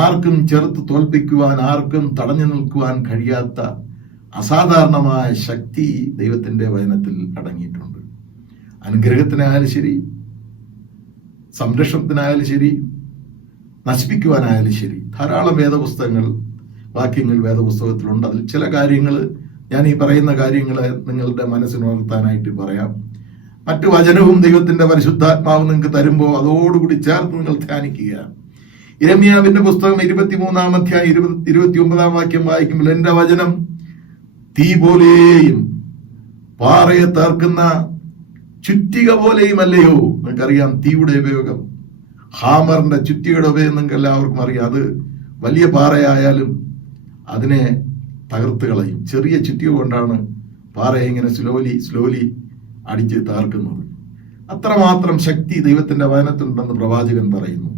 ആർക്കും ചെറുത്ത് തോൽപ്പിക്കുവാൻ, ആർക്കും തടഞ്ഞു നിൽക്കുവാൻ കഴിയാത്ത അസാധാരണമായ ശക്തി ദൈവത്തിന്റെ വചനത്തിൽ അടങ്ങിയിട്ടുണ്ട്. അനുഗ്രഹത്തിനായാലും ശരി, സംരക്ഷണത്തിനായാലും ശരി, നശിപ്പിക്കുവാനായാലും ശരി, ധാരാളം വേദപുസ്തകങ്ങൾ, വാക്യങ്ങൾ വേദപുസ്തകത്തിലുണ്ട്. അതിൽ ചില കാര്യങ്ങൾ, ഞാൻ ഈ പറയുന്ന കാര്യങ്ങളെ നിങ്ങളുടെ മനസ്സിനുണർത്താനായിട്ട് പറയാം. മറ്റു വചനവും ദൈവത്തിന്റെ പരിശുദ്ധാത്മാവ് നിങ്ങൾക്ക് തരുമ്പോൾ അതോടുകൂടി ചേർത്ത് നിങ്ങൾ ധ്യാനിക്കുക. യിരെമ്യാവിന്റെ പുസ്തകം 23-ാം അധ്യായം 29-ാം വാക്യം വായിക്കുമ്പോൾ, എന്റെ വചനം തീ പോലെയും പാറയെ തേർക്കുന്ന ചുറ്റിക പോലെയും അല്ലയോ. നിങ്ങൾക്കറിയാം തീയുടെ ഉപയോഗം, ഹാമറിന്റെ ചുറ്റികയുടെ ഉപയോഗം നിങ്ങൾക്ക് എല്ലാവർക്കും അറിയാം. അത് വലിയ പാറയായാലും അതിനെ തകർത്ത് കളയും. ചെറിയ ചുറ്റിക കൊണ്ടാണ് പാറയെ ഇങ്ങനെ സ്ലോലി അടിച്ച് തകർക്കുന്നത്. അത്രമാത്രം ശക്തി ദൈവത്തിന്റെ വചനത്തിലുണ്ടെന്ന് പ്രവാചകൻ പറയുന്നു.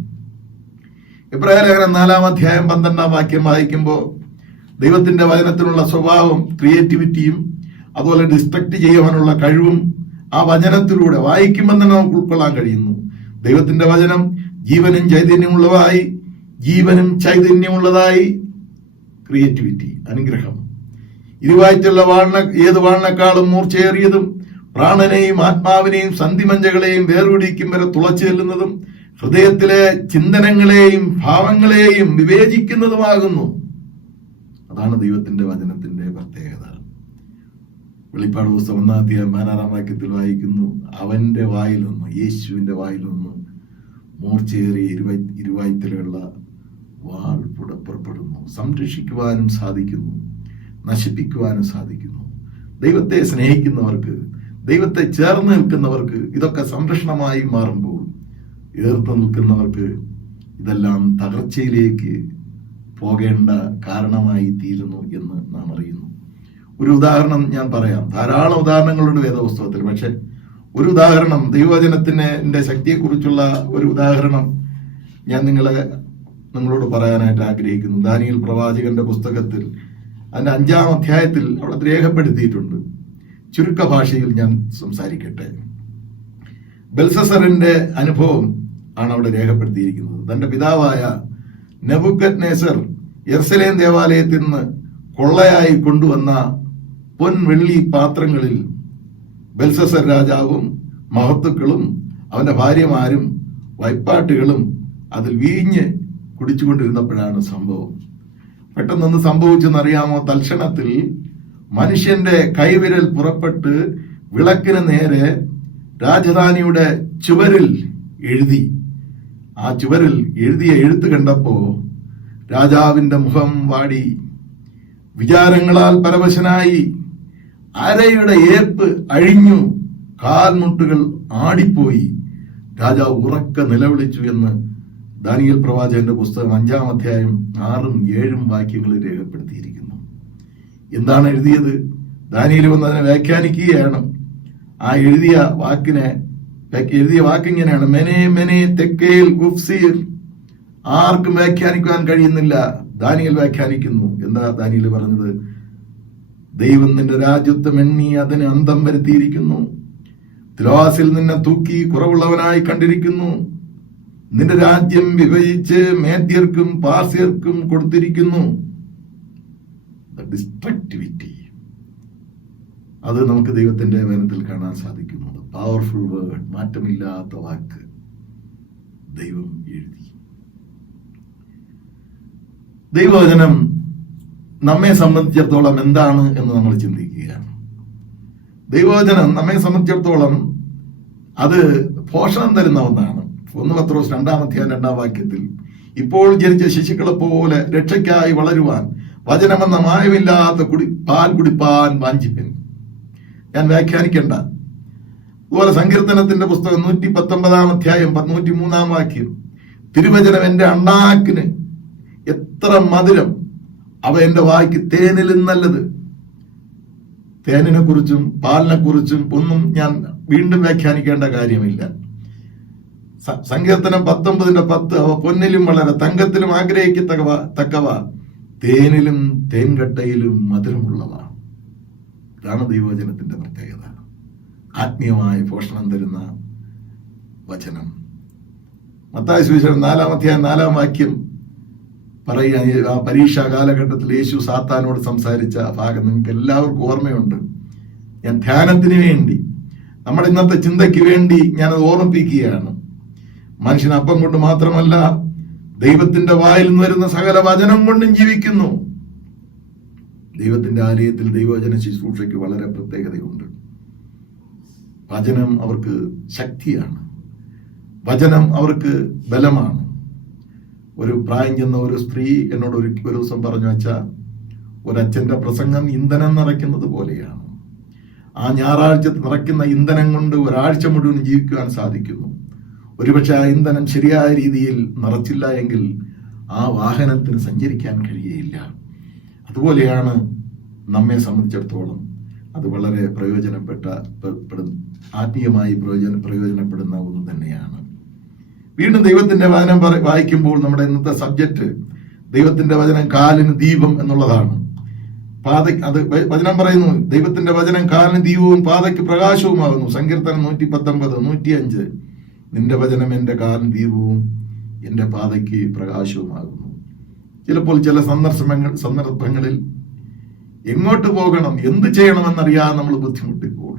എബ്രായലേഖനം 4-ാം അധ്യായം 12-ാം വാക്യം വായിക്കുമ്പോൾ ദൈവത്തിന്റെ വചനത്തിനുള്ള സ്വഭാവം, ക്രിയേറ്റിവിറ്റിയും അതുപോലെ ഡിസ്ട്രക്ട് ചെയ്യുവാനുള്ള കഴിവും ആ വചനത്തിലൂടെ വായിക്കുമ്പോൾ തന്നെ നമുക്ക് ഉൾക്കൊള്ളാൻ കഴിയുന്നു. ദൈവത്തിന്റെ വചനം ജീവനും ചൈതന്യമുള്ളതായി ക്രിയേറ്റിവിറ്റി, അനുഗ്രഹം. ഇരുവായ്ച്ചുള്ള ഏത് വാളിനേക്കാളും മൂർച്ചയേറിയതും പ്രാണനെയും ആത്മാവിനെയും സന്ധിമഞ്ചകളെയും വേർപിടിക്കും വരെ തുളച്ചു ചെല്ലുന്നതും ഹൃദയത്തിലെ ചിന്തനങ്ങളെയും ഭാവങ്ങളെയും വിവേചിക്കുന്നതുമാകുന്നു. അതാണ് ദൈവത്തിന്റെ വചനത്തിന്റെ പ്രത്യേകത. വെളിപ്പാട് പുസ്തകം 1-ാം അധ്യായം 16-ാം വാക്യത്തിൽ വായിക്കുന്നു, അവന്റെ വായിൽ നിന്ന്, യേശുവിന്റെ വായിൽ നിന്ന് മൂർച്ചയേറിയ ഇരുവായ്ത്തലുള്ള വാൾ പുറപ്പെടുന്നു. സംരക്ഷിക്കുവാനും സാധിക്കുന്നു, നശിപ്പിക്കുവാനും സാധിക്കുന്നു. ദൈവത്തെ സ്നേഹിക്കുന്നവർക്ക്, ദൈവത്തെ ചേർന്ന് നിൽക്കുന്നവർക്ക് ഇതൊക്കെ സംരക്ഷണമായി മാറുമ്പോൾ, എതിർത്ത് നിൽക്കുന്നവർക്ക് ഇതെല്ലാം തകർച്ചയിലേക്ക് പോകേണ്ട കാരണമായി തീരുന്നു എന്ന് നാം അറിയുന്നു. ഒരു ഉദാഹരണം ഞാൻ പറയാം. ധാരാളം ഉദാഹരണങ്ങളുണ്ട് വേദപുസ്തകത്തിൽ. പക്ഷെ ഒരു ഉദാഹരണം, ദൈവവചനത്തിന്റെ ശക്തിയെക്കുറിച്ചുള്ള ഒരു ഉദാഹരണം ഞാൻ നിങ്ങളോട് പറയാനായിട്ട് ആഗ്രഹിക്കുന്നു. ദാനിയേൽ പ്രവാചകന്റെ പുസ്തകത്തിൽ അതിന്റെ 5-ാം അധ്യായത്തിൽ അവിടെ രേഖപ്പെടുത്തിയിട്ടുണ്ട്. ചുരുക്ക ഭാഷയിൽ ഞാൻ സംസാരിക്കട്ടെ. ബെൽസസറിന്റെ അനുഭവം ആണ് അവിടെ രേഖപ്പെടുത്തിയിരിക്കുന്നത്. തന്റെ പിതാവായ നെബൂഖദ്നേസർ യെരുശലേം ദേവാലയത്തിൽ നിന്ന് കൊള്ളയായി കൊണ്ടുവന്ന പൊൻവെള്ളി പാത്രങ്ങളിൽ ബെൽസസർ രാജാവും മഹത്തുക്കളും അവന്റെ ഭാര്യമാരും വൈപ്പാട്ടുകളും അതിൽ വീഞ്ഞ് കുടിച്ചുകൊണ്ടിരുന്നപ്പോഴാണ് സംഭവം. പെട്ടെന്നൊന്ന് സംഭവിച്ചെന്നറിയാമോ? തൽക്ഷണത്തിൽ മനുഷ്യന്റെ കൈവിരൽ പുറപ്പെട്ട് വിളക്കിന് നേരെ രാജധാനിയുടെ ചുവരിൽ എഴുതി. ആ ചുവരിൽ എഴുതിയ എഴുത്ത് കണ്ടപ്പോ രാജാവിന്റെ മുഖം വാടി, വിചാരങ്ങളാൽ പരവശനായി അരയുടെ ഏപ്പ് അഴിഞ്ഞു, കാൽമുട്ടുകൾ ആടിപ്പോയി, രാജാവ് ഉറക്കെ നിലവിളിച്ചു എന്ന് ദാനിയേൽ പ്രവാചകന്റെ പുസ്തകം 5-ാം അധ്യായം 6-7 വാക്യങ്ങളിൽ രേഖപ്പെടുത്തിയിരിക്കുന്നു. എന്താണ് എഴുതിയത്? ദാനിയേൽ വന്ന് അതിനെ വ്യാഖ്യാനിക്കുകയാണ്. ആ എഴുതിയ വാക്കിങ്ങനെയാണ്: മെനെ മെനെ തെക്കേൽ ഗുഫ്സീർ. ആർക്കും വ്യാഖ്യാനിക്കുവാൻ കഴിയുന്നില്ല. ദാനിയേൽ വ്യാഖ്യാനിക്കുന്നു. എന്താ ദാനിയേൽ പറഞ്ഞത്? ദൈവം നിന്റെ രാജ്യത്വം എണ്ണി അതിന് അന്തം വരുത്തിയിരിക്കുന്നു. ത്രോസിൽ നിന്നെ തൂക്കി കുറവുള്ളവനായി കണ്ടിരിക്കുന്നു. നിന്റെ രാജ്യം വിഭജിച്ച് മേദ്യർക്കും പാർസ്യർക്കും കൊടുത്തിരിക്കുന്നു. ഡിസ്ട്രക്ടിവിറ്റി, അത് നമുക്ക് ദൈവത്തിന്റെ വചനത്തിൽ കാണാൻ സാധിക്കുന്നു. പവർഫുൾ വേർഡ്, മാറ്റമില്ലാത്ത വാക്ക് ദൈവം എഴുതി. ദൈവവചനം നമ്മെ സംബന്ധിച്ചിടത്തോളം എന്താണ് എന്ന് നമ്മൾ ചിന്തിക്കുകയാണ്. ദൈവവചനം നമ്മെ സംബന്ധിച്ചിടത്തോളം അത് പോഷണം തരുന്ന ഒന്നാണ്. 1 പത്രോസ് 2-ാം അധ്യായം 2-ാം വാക്യത്തിൽ, ഇപ്പോൾ ജനിച്ച ശിശുക്കളെ പോലെ രക്ഷയ്ക്കായി വളരുവാൻ വചനമെന്ന മായമില്ലാത്ത പാൽ കുടിപ്പാൻ വാഞ്ചിപ്പൻ. ഞാൻ വ്യാഖ്യാനിക്കേണ്ട. അതുപോലെ സങ്കീർത്തനത്തിന്റെ പുസ്തകം 119-ാം അധ്യായം 103-ാം വാക്യം, തിരുവചനം എന്റെ അണ്ണാക്കിന് എത്ര മധുരം, അവ എന്റെ വായ്ക്ക് തേനിലും നല്ലത്. തേനിനെ കുറിച്ചും പാലിനെ കുറിച്ചും ഒന്നും ഞാൻ വീണ്ടും വ്യാഖ്യാനിക്കേണ്ട കാര്യമില്ല. സങ്കീർത്തനം 19:10, അവ പൊന്നിലും വളരെ തങ്കത്തിലും ആഗ്രഹിക്കത്തക്കവ, തേനിലും തേൻകട്ടയിലും മധുരമുള്ളവ. ഇതാണ് ദൈവവചനത്തിന്റെ പ്രത്യേകത. ആത്മീയമായ പോഷണം തരുന്ന വചനം. മത്തായി സുവിശേഷം 4-ാം അധ്യായം 4-ാം വാക്യം പറയുക, ആ പരീക്ഷാ കാലഘട്ടത്തിൽ യേശു സാത്താനോട് സംസാരിച്ച ഭാഗം നിങ്ങൾക്ക് എല്ലാവർക്കും ഓർമ്മയുണ്ട്. ഞാൻ ധ്യാനത്തിന് വേണ്ടി, നമ്മുടെ ഇന്നത്തെ ചിന്തയ്ക്ക് വേണ്ടി ഞാനത് ഓർമ്മിപ്പിക്കുകയാണ്. മനുഷ്യൻ അപ്പം കൊണ്ട് മാത്രമല്ല, ദൈവത്തിന്റെ വായിൽ നിന്ന് വരുന്ന സകല വചനം കൊണ്ടും ജീവിക്കുന്നു. ദൈവത്തിന്റെ ആലയത്തിൽ ദൈവവചന ശുശ്രൂഷയ്ക്ക് വളരെ പ്രത്യേകതയുണ്ട്. വചനം അവർക്ക് ശക്തിയാണ്, വചനം അവർക്ക് ബലമാണ്. ഒരു പ്രായം ചെന്ന ഒരു സ്ത്രീ എന്നോട് ഒരു ദിവസം പറഞ്ഞു, വെച്ചാൽ ഒരച്ഛന്റെ പ്രസംഗം ഇന്ധനം നിറയ്ക്കുന്നത് പോലെയാണ്. ആ ഞായറാഴ്ച നിറയ്ക്കുന്ന ഇന്ധനം കൊണ്ട് ഒരാഴ്ച മുഴുവൻ ജീവിക്കുവാൻ സാധിക്കുന്നു. ഒരുപക്ഷെ ആ ഇന്ധനം ശരിയായ രീതിയിൽ നിറച്ചില്ല എങ്കിൽ ആ വാഹനത്തിന് സഞ്ചരിക്കാൻ കഴിയുകയില്ല. അതുപോലെയാണ് നമ്മെ സംബന്ധിച്ചിടത്തോളം അത് വളരെ ആത്മീയമായി പ്രയോജനപ്പെടുന്ന ഒന്ന് തന്നെയാണ്. വീണ്ടും ദൈവത്തിന്റെ വചനം വായിക്കുമ്പോൾ നമ്മുടെ ഇന്നത്തെ സബ്ജക്റ്റ് ദൈവത്തിന്റെ വചനം കാലിന് ദീപം എന്നുള്ളതാണ്. അത് വചനം പറയുന്നു, ദൈവത്തിന്റെ വചനം കാലിന് ദീപവും പാതയ്ക്ക് പ്രകാശവുമാകുന്നു. സങ്കീർത്തനം 119, 105, നിന്റെ വചനം എന്റെ കാലിന് ദീപവും എന്റെ പാതയ്ക്ക് പ്രകാശവുമാകുന്നു. ചിലപ്പോൾ ചില സന്ദർഭങ്ങളിൽ എങ്ങോട്ട് പോകണം, എന്ത് ചെയ്യണമെന്നറിയാൻ നമ്മൾ ബുദ്ധിമുട്ടിപ്പോൾ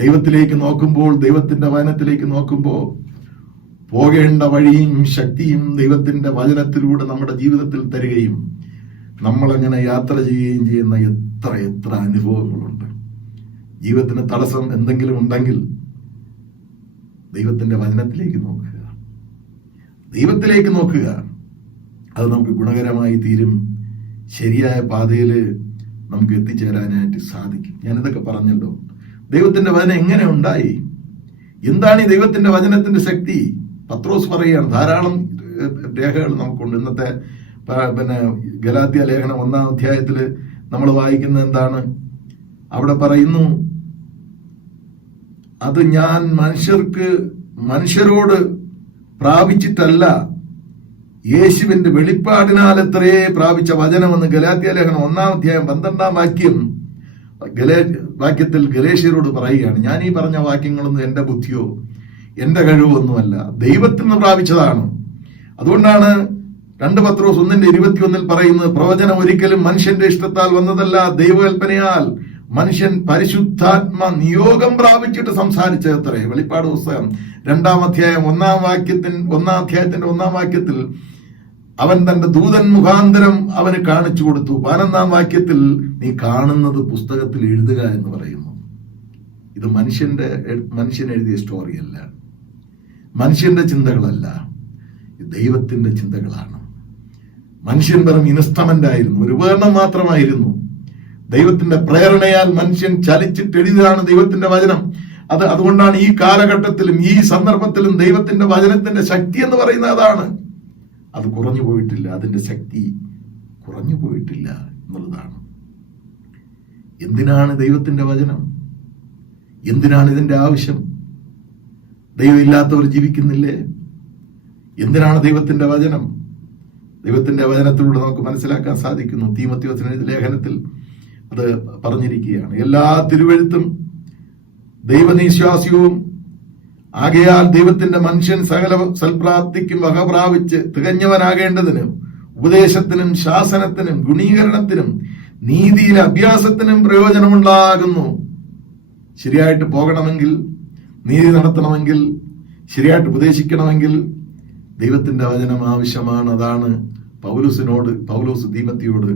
ദൈവത്തിലേക്ക് നോക്കുമ്പോൾ, ദൈവത്തിന്റെ വചനത്തിലേക്ക് നോക്കുമ്പോൾ പോകേണ്ട വഴിയും ശക്തിയും ദൈവത്തിന്റെ വചനത്തിലൂടെ നമ്മുടെ ജീവിതത്തിൽ തരികയും നമ്മളങ്ങനെ യാത്ര ചെയ്യുകയും ചെയ്യുന്ന എത്ര അനുഭവങ്ങളുണ്ട്. ജീവിതത്തിന് തടസ്സം എന്തെങ്കിലും ഉണ്ടെങ്കിൽ ദൈവത്തിന്റെ വചനത്തിലേക്ക് നോക്കുക, ദൈവത്തിലേക്ക് നോക്കുക. അത് നമുക്ക് ഗുണകരമായി തീരും. ശരിയായ പാതയിൽ നമുക്ക് എത്തിച്ചേരാനായിട്ട് സാധിക്കും. ഞാനിതൊക്കെ പറഞ്ഞല്ലോ. ദൈവത്തിന്റെ വചനം എങ്ങനെ ഉണ്ടായി? എന്താണ് ഈ ദൈവത്തിന്റെ വചനത്തിന്റെ ശക്തി? പത്രോസ് പറയുകയാണ്. ധാരാളം രേഖകൾ നമുക്കുണ്ട്. ഇന്നത്തെ ഗലാത്യ ലേഖനം 1-ാം അധ്യായത്തിൽ നമ്മൾ വായിക്കുന്നത് എന്താണ്? അവിടെ പറയുന്നു, അത് ഞാൻ മനുഷ്യരോട് പ്രാപിച്ചിട്ടല്ല, യേശുവിന്റെ വെളിപ്പാടിനാൽ എത്രയേ പ്രാപിച്ച വചനമെന്ന് ഗലാത്യ ലേഖനം 1-ാം അധ്യായം 12-ാം വാക്യത്തിൽ ഗലേഷ്യരോട് പറയുകയാണ്. ഞാൻ ഈ പറഞ്ഞ വാക്യങ്ങളൊന്നും എന്റെ ബുദ്ധിയോ എന്റെ കഴിവൊന്നുമല്ല, ദൈവത്തിൽ നിന്ന് പ്രാപിച്ചതാണ്. അതുകൊണ്ടാണ് 2 പത്രോസ് 1:21 പറയുന്നത്, പ്രവചനം ഒരിക്കലും മനുഷ്യന്റെ ഇഷ്ടത്താൽ വന്നതല്ല, ദൈവകൽപ്പനയാൽ മനുഷ്യൻ പരിശുദ്ധാത്മ നിയോഗം പ്രാപിച്ചിട്ട് സംസാരിച്ചത്രേ. വെളിപ്പാട് പുസ്തകം 2-ാം അധ്യായം 1-ാം അധ്യായത്തിന്റെ 1-ാം വാക്യത്തിൽ അവൻ തന്റെ ദൂതൻ മുഖാന്തരം അവന് കാണിച്ചു കൊടുത്തു. 11-ാം വാക്യത്തിൽ നീ കാണുന്നത് പുസ്തകത്തിൽ എഴുതുക എന്ന് പറയുന്നു. ഇത് മനുഷ്യൻ എഴുതിയ സ്റ്റോറിയല്ല, മനുഷ്യന്റെ ചിന്തകളല്ല, ദൈവത്തിന്റെ ചിന്തകളാണ്. മനുഷ്യൻ വെറും ഇൻസ്ട്രുമെന്റ് ആയിരുന്നു, ഒരു ഉപകരണം മാത്രമായിരുന്നു. ദൈവത്തിന്റെ പ്രേരണയാൽ മനുഷ്യൻ ചലിച്ചിട്ട് എഴുതിയതാണ് ദൈവത്തിന്റെ വചനം. അതുകൊണ്ടാണ് ഈ കാലഘട്ടത്തിലും ഈ സന്ദർഭത്തിലും ദൈവത്തിന്റെ വചനത്തിന്റെ ശക്തി എന്ന് പറയുന്നത് അതാണ്. അത് കുറഞ്ഞു പോയിട്ടില്ല, അതിന്റെ ശക്തി കുറഞ്ഞു പോയിട്ടില്ല എന്നുള്ളതാണ്. എന്തിനാണ് ദൈവത്തിന്റെ വചനം? എന്തിനാണ് ഇതിന്റെ ആവശ്യം? ദൈവം ഇല്ലാത്തവർ ജീവിക്കുന്നില്ലേ? എന്തിനാണ് ദൈവത്തിന്റെ വചനം? ദൈവത്തിന്റെ വചനത്തിലൂടെ നമുക്ക് മനസ്സിലാക്കാൻ സാധിക്കുന്നു. തീമോഥെയോസിന് എഴുതിയ ലേഖനത്തിൽ അത് പറഞ്ഞിരിക്കുകയാണ്. എല്ലാ തിരുവെഴുത്തും ദൈവനിശ്വാസ്യവും ആകയാൽ ദൈവത്തിന്റെ മനുഷ്യൻ സകല സൽപ്രാപ്തിക്കും വക പ്രാപിച്ച് തികഞ്ഞവനാകേണ്ടതിന് ഉപദേശത്തിനും ശാസനത്തിനും ഗുണീകരണത്തിനും നീതിയിലെ അഭ്യാസത്തിനും പ്രയോജനമുണ്ടാകുന്നു. ശരിയായിട്ട് പോകണമെങ്കിൽ, നീതി നടത്തണമെങ്കിൽ, ശരിയായിട്ട് ഉപദേശിക്കണമെങ്കിൽ ദൈവത്തിന്റെ വചനം ആവശ്യമാണ്. അതാണ് പൗലോസ് തീമോഥെയോട്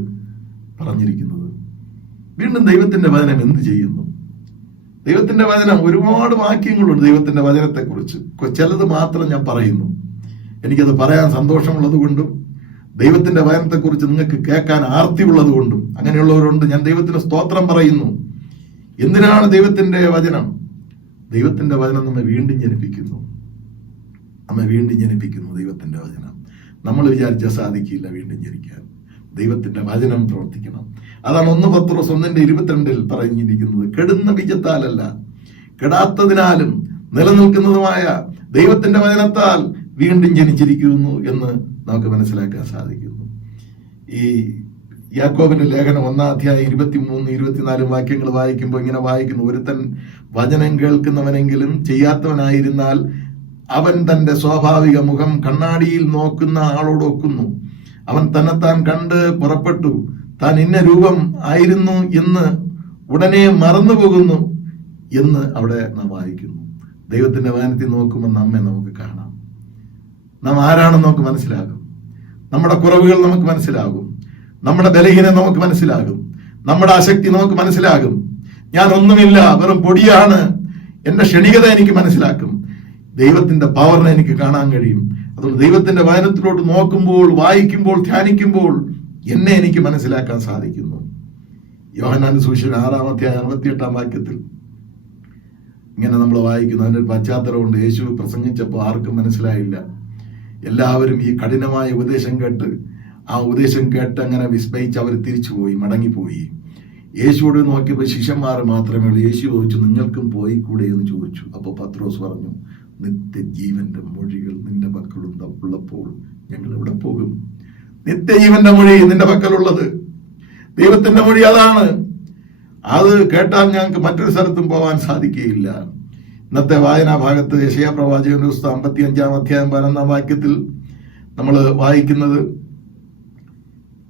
പറഞ്ഞിരിക്കുന്നത്. വീണ്ടും ദൈവത്തിന്റെ വചനം എന്ത് ചെയ്യുന്നു? ദൈവത്തിന്റെ വചനം ഒരുപാട് വാക്യങ്ങളുണ്ട് ദൈവത്തിന്റെ വചനത്തെ കുറിച്ച്. ചിലത് മാത്രം ഞാൻ പറയുന്നു. എനിക്കത് പറയാൻ സന്തോഷമുള്ളത് കൊണ്ടും ദൈവത്തിന്റെ വചനത്തെ കുറിച്ച് നിങ്ങൾക്ക് കേൾക്കാൻ ആർത്തിയുള്ളത് കൊണ്ടും അങ്ങനെയുള്ളവരുണ്ട്. ഞാൻ ദൈവത്തിന് സ്തോത്രം പറയുന്നു. എന്തിനാണ് ദൈവത്തിന്റെ വചനം? ദൈവത്തിന്റെ വചനം നമ്മെ വീണ്ടും ജനിപ്പിക്കുന്നു. ദൈവത്തിന്റെ വചനം. നമ്മൾ വിചാരിച്ചാൽ സാധിക്കില്ല വീണ്ടും ജനിക്കാൻ. ദൈവത്തിന്റെ വചനം പ്രവർത്തിക്കണം. അതാണ് 1 പത്രോസ് 1:22 പറഞ്ഞിരിക്കുന്നത്. കെടുന്ന ബീജത്താലല്ല, കെടാത്തതിനാലും നിലനിൽക്കുന്നതുമായ ദൈവത്തിന്റെ വചനത്താൽ വീണ്ടും ജനിച്ചിരിക്കുന്നു എന്ന് നമുക്ക് മനസ്സിലാക്കാൻ സാധിക്കുന്നു. ഈ യാക്കോബിന്റെ ലേഖനം 1:23-24 വാക്യങ്ങൾ വായിക്കുമ്പോൾ ഇങ്ങനെ വായിക്കുന്നു: ഒരുത്തൻ വചനം കേൾക്കുന്നവനെങ്കിലും ചെയ്യാത്തവനായിരുന്നാൽ അവൻ തന്റെ സ്വാഭാവിക മുഖം കണ്ണാടിയിൽ നോക്കുന്ന ആളോട് ഒക്കുന്നു. അവൻ തന്നെത്താൻ കണ്ട് പുറപ്പെട്ടു താൻ ഇന്ന രൂപം ആയിരുന്നു എന്ന് ഉടനെ മറന്നുപോകുന്നു എന്ന് അവിടെ നാം വായിക്കുന്നു. ദൈവത്തിന്റെ വചനത്തിൽ നോക്കുമ്പോൾ നമ്മെ നമുക്ക് കാണാം. നാം ആരാണെന്ന് നമുക്ക് മനസ്സിലാകും. നമ്മുടെ കുറവുകൾ നമുക്ക് മനസ്സിലാകും. നമ്മുടെ ബലഹീനത നമുക്ക് മനസ്സിലാകും. നമ്മുടെ അശക്തി നമുക്ക് മനസ്സിലാകും. ഞാൻ ഒന്നുമില്ല, വെറും പൊടിയാണ്, എന്റെ ക്ഷണികത എനിക്ക് മനസ്സിലാക്കും. ദൈവത്തിന്റെ പവറിനെ എനിക്ക് കാണാൻ കഴിയും. അതുകൊണ്ട് ദൈവത്തിന്റെ വചനത്തിലോട്ട് നോക്കുമ്പോൾ, വായിക്കുമ്പോൾ, ധ്യാനിക്കുമ്പോൾ എന്നെ എനിക്ക് മനസ്സിലാക്കാൻ സാധിക്കുന്നു. യോഹന്നാന്റെ സുവിശേഷം 6:68 വാക്യത്തിൽ ഇങ്ങനെ നമ്മൾ വായിക്കുന്നു. അതിന്റെ പശ്ചാത്തലമുണ്ട്. യേശു പ്രസംഗിച്ചപ്പോൾ ആർക്കും മനസ്സിലായില്ല. എല്ലാവരും ഈ കഠിനമായ ഉപദേശം കേട്ട് അങ്ങനെ വിസ്മയിച്ച് അവർ തിരിച്ചുപോയി, മടങ്ങിപ്പോയി. യേശുവോട് നോക്കിയപ്പോൾ ശിഷ്യന്മാർ മാത്രമേ ഉള്ളൂ. യേശു ചോദിച്ചു, നിങ്ങൾക്കും പോയി കൂടെ എന്ന് ചോദിച്ചു. അപ്പോൾ പത്രോസ് പറഞ്ഞു, നിത്യജീവന്റെ മൊഴികൾ നിന്റെ പക്കലുള്ളപ്പോൾ ഞങ്ങൾ എവിടെ പോകും? നിത്യജീവന്റെ മൊഴി നിന്റെ പക്കലുള്ളത്, ദൈവത്തിന്റെ മൊഴി അതാണ്. അത് കേട്ടാൽ ഞങ്ങൾക്ക് മറ്റൊരു സ്ഥലത്തും പോകാൻ സാധിക്കുകയില്ല. ഇന്നത്തെ വായനാ ഭാഗത്ത് യെശയ്യാ പ്രവാചകന്റെ പുസ്തകം 55-11 വാക്യത്തിൽ നമ്മൾ വായിക്കുന്നത്,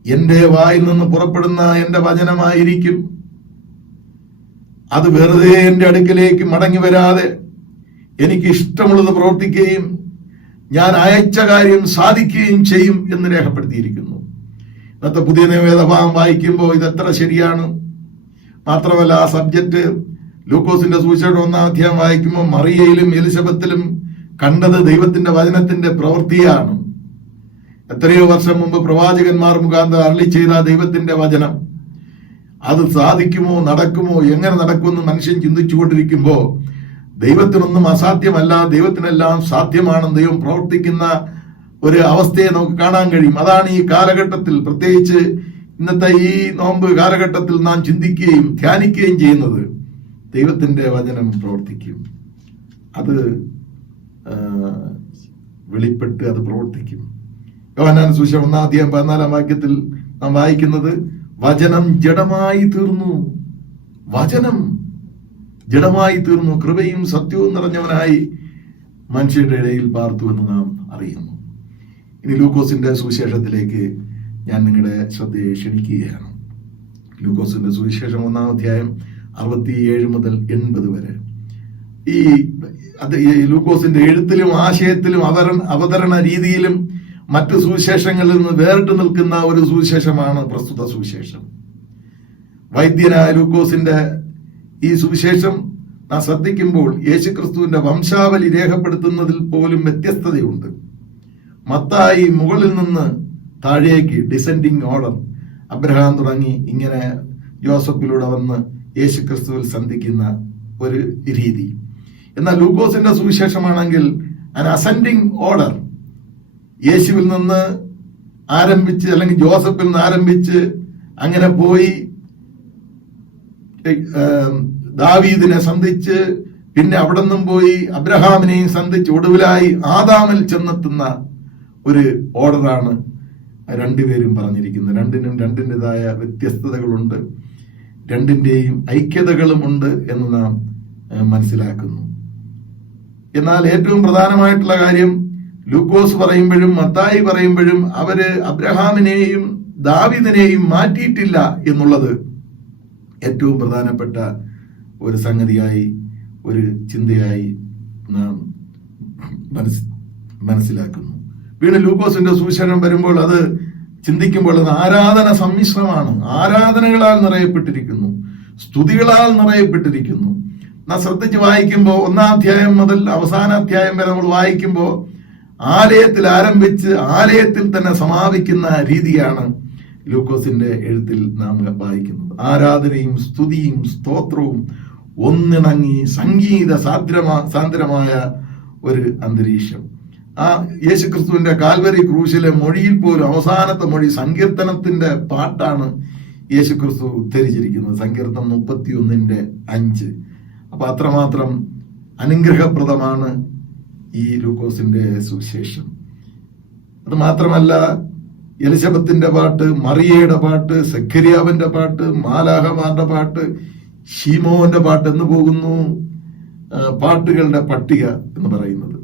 എന്റെ വായിൽ നിന്ന് പുറപ്പെടുന്ന എന്റെ വചനമായിരിക്കും, അത് വെറുതെ എന്റെ അടുക്കലേക്ക് മടങ്ങി വരാതെ എനിക്ക് ഇഷ്ടമുള്ളത് പ്രവർത്തിക്കുകയും ഞാൻ അയച്ച കാര്യം സാധിക്കുകയും ചെയ്യും എന്ന് രേഖപ്പെടുത്തിയിരിക്കുന്നു. ഇന്നത്തെ പുതിയ നിയമവേദഭാഗം വായിക്കുമ്പോൾ ഇതെത്ര ശരിയാണ്. മാത്രമല്ല ആ സബ്ജക്ട് ലൂക്കോസിന്റെ സുവിശേഷം 1-ാം വായിക്കുമ്പോൾ മറിയയിലും എലിസബത്തിലും കണ്ടത് ദൈവത്തിന്റെ വചനത്തിന്റെ പ്രവൃത്തിയാണ്. എത്രയോ വർഷം മുമ്പ് പ്രവാചകന്മാർ മുഖാന്തരം അരുളി ചെയ്ത ദൈവത്തിന്റെ വചനം അത് സാധിക്കുമോ, നടക്കുമോ, എങ്ങനെ നടക്കുമെന്ന് മനുഷ്യൻ ചിന്തിച്ചുകൊണ്ടിരിക്കുമ്പോ ദൈവത്തിനൊന്നും അസാധ്യമല്ല, ദൈവത്തിനെല്ലാം സാധ്യമാണെന്ന് ദൈവം പ്രവർത്തിക്കുന്ന ഒരു അവസ്ഥയെ നമുക്ക് കാണാൻ കഴിയും. അതാണ് ഈ കാലഘട്ടത്തിൽ, പ്രത്യേകിച്ച് ഇന്നത്തെ ഈ നോമ്പ് കാലഘട്ടത്തിൽ നാം ചിന്തിക്കുകയും ധ്യാനിക്കുകയും ചെയ്യുന്നത്. ദൈവത്തിന്റെ വചനം പ്രവർത്തിക്കും, അത് വെളിപ്പെട്ട് അത് പ്രവർത്തിക്കും. യോഹന്നാന്റെ സുവിശേഷം 1:14 വാക്യത്തിൽ നാം വായിക്കുന്നത്, വചനം ജഡമായി തീർന്നു. വചനം ജഡമായി തീർന്നു, കൃപയും സത്യവും നിറഞ്ഞവനായി മനുഷ്യരുടെ ഇടയിൽ പാർത്തുവെന്ന് നാം അറിയുന്നു. ഇനി ലൂക്കോസിന്റെ സുവിശേഷത്തിലേക്ക് ഞാൻ നിങ്ങളുടെ ശ്രദ്ധയെ ക്ഷണിക്കുകയാണ്. ലൂക്കോസിന്റെ സുവിശേഷം 1-ാം 67 മുതൽ 80 വരെ. ഈ ലൂക്കോസിന്റെ എഴുത്തിലും ആശയത്തിലും അവതരണ രീതിയിലും മറ്റു സുവിശേഷങ്ങളിൽ നിന്ന് വേറിട്ട് നിൽക്കുന്ന ഒരു സുവിശേഷമാണ് പ്രസ്തുത സുവിശേഷം. വൈദ്യനായ ലൂക്കോസിന്റെ ഈ സുവിശേഷം നാം ശ്രദ്ധിക്കുമ്പോൾ യേശുക്രിസ്തുവിന്റെ വംശാവലി രേഖപ്പെടുത്തുന്നതിൽ പോലും വ്യത്യസ്തതയുണ്ട്. മത്തായി മുകളിൽ നിന്ന് താഴേക്ക് ഡിസെൻഡിങ് ഓർഡർ, അബ്രഹാം തുടങ്ങി ഇങ്ങനെ ജോസഫിലൂടെ വന്ന് യേശുക്രിസ്തുവിൽ സന്ധിക്കുന്ന ഒരു രീതി. എന്നാൽ ലൂക്കോസിന്റെ സുവിശേഷമാണെങ്കിൽ അസെൻഡിങ് ഓർഡർ, യേശുവിൽ നിന്ന് ആരംഭിച്ച് അല്ലെങ്കിൽ ജോസഫിൽ നിന്ന് ആരംഭിച്ച് അങ്ങനെ പോയി ദാവീദിനെ സന്ധിച്ച് പിന്നെ അവിടെ നിന്നും പോയി അബ്രഹാമിനെയും സന്ധിച്ച് ഒടുവിലായി ആദാമിൽ ചെന്നെത്തുന്ന ഒരു ഓർഡറാണ് രണ്ടുപേരും പറഞ്ഞിരിക്കുന്നത്. രണ്ടിനും രണ്ടിൻ്റെതായ വ്യത്യസ്തതകളുണ്ട്, രണ്ടിൻ്റെയും ഐക്യതകളുമുണ്ട് എന്ന് നാം മനസ്സിലാക്കുന്നു. എന്നാൽ ഏറ്റവും പ്രധാനമായിട്ടുള്ള കാര്യം ലൂക്കോസ് പറയുമ്പോഴും മത്തായി പറയുമ്പോഴും അവര് അബ്രഹാമിനെയും ദാവീദിനെയും മാറ്റിയിട്ടില്ല എന്നുള്ളത് ഏറ്റവും പ്രധാനപ്പെട്ട ഒരു സംഗതിയായി, ഒരു ചിന്തയായി നാം മനസ്സിലാക്കുന്നു. വീണ്ടും ലൂക്കോസിന്റെ സുവിശേഷം വരുമ്പോൾ അത് ചിന്തിക്കുമ്പോൾ അത് ആരാധന സമ്മിശ്രമാണ്. ആരാധനകളാൽ നിറയപ്പെട്ടിരിക്കുന്നു, സ്തുതികളാൽ നിറയപ്പെട്ടിരിക്കുന്നു. നാം ശ്രദ്ധിച്ച് വായിക്കുമ്പോൾ 1-ാം അധ്യായം മുതൽ അവസാന അധ്യായം വരെ നമ്മൾ വായിക്കുമ്പോൾ ആലയത്തിൽ ആരംഭിച്ച് ആലയത്തിൽ തന്നെ സമാപിക്കുന്ന രീതിയാണ് ലൂക്കോസിന്റെ എഴുത്തിൽ നാം വായിക്കുന്നത്. ആരാധനയും സ്തുതിയും സ്തോത്രവും ഒന്നിണങ്ങി സംഗീത സാന്ദ്രമായ ഒരു അന്തരീക്ഷം. ആ യേശുക്രിസ്തുവിന്റെ കാൽവരി ക്രൂശിലെ മൊഴിയിൽ പോലും അവസാനത്തെ മൊഴി സങ്കീർത്തനത്തിന്റെ പാട്ടാണ് യേശുക്രിസ്തു ഉദ്ധരിച്ചിരിക്കുന്നത്, സങ്കീർത്തനം 31:5. അപ്പൊ അത്രമാത്രം അനുഗ്രഹപ്രദമാണ് ഈ ലൂക്കോസിന്റെ സുവിശേഷം. അത് മാത്രമല്ല, എലിസബത്തിന്റെ പാട്ട്, മറിയയുടെ പാട്ട്, സെഖര്യാവിന്റെ പാട്ട്, മാലാഹമാരുടെ പാട്ട്, ശീമോന്റെ പാട്ട് എന്ന് പോകുന്നു പാട്ടുകളുടെ പട്ടിക എന്ന് പറയുന്നത്.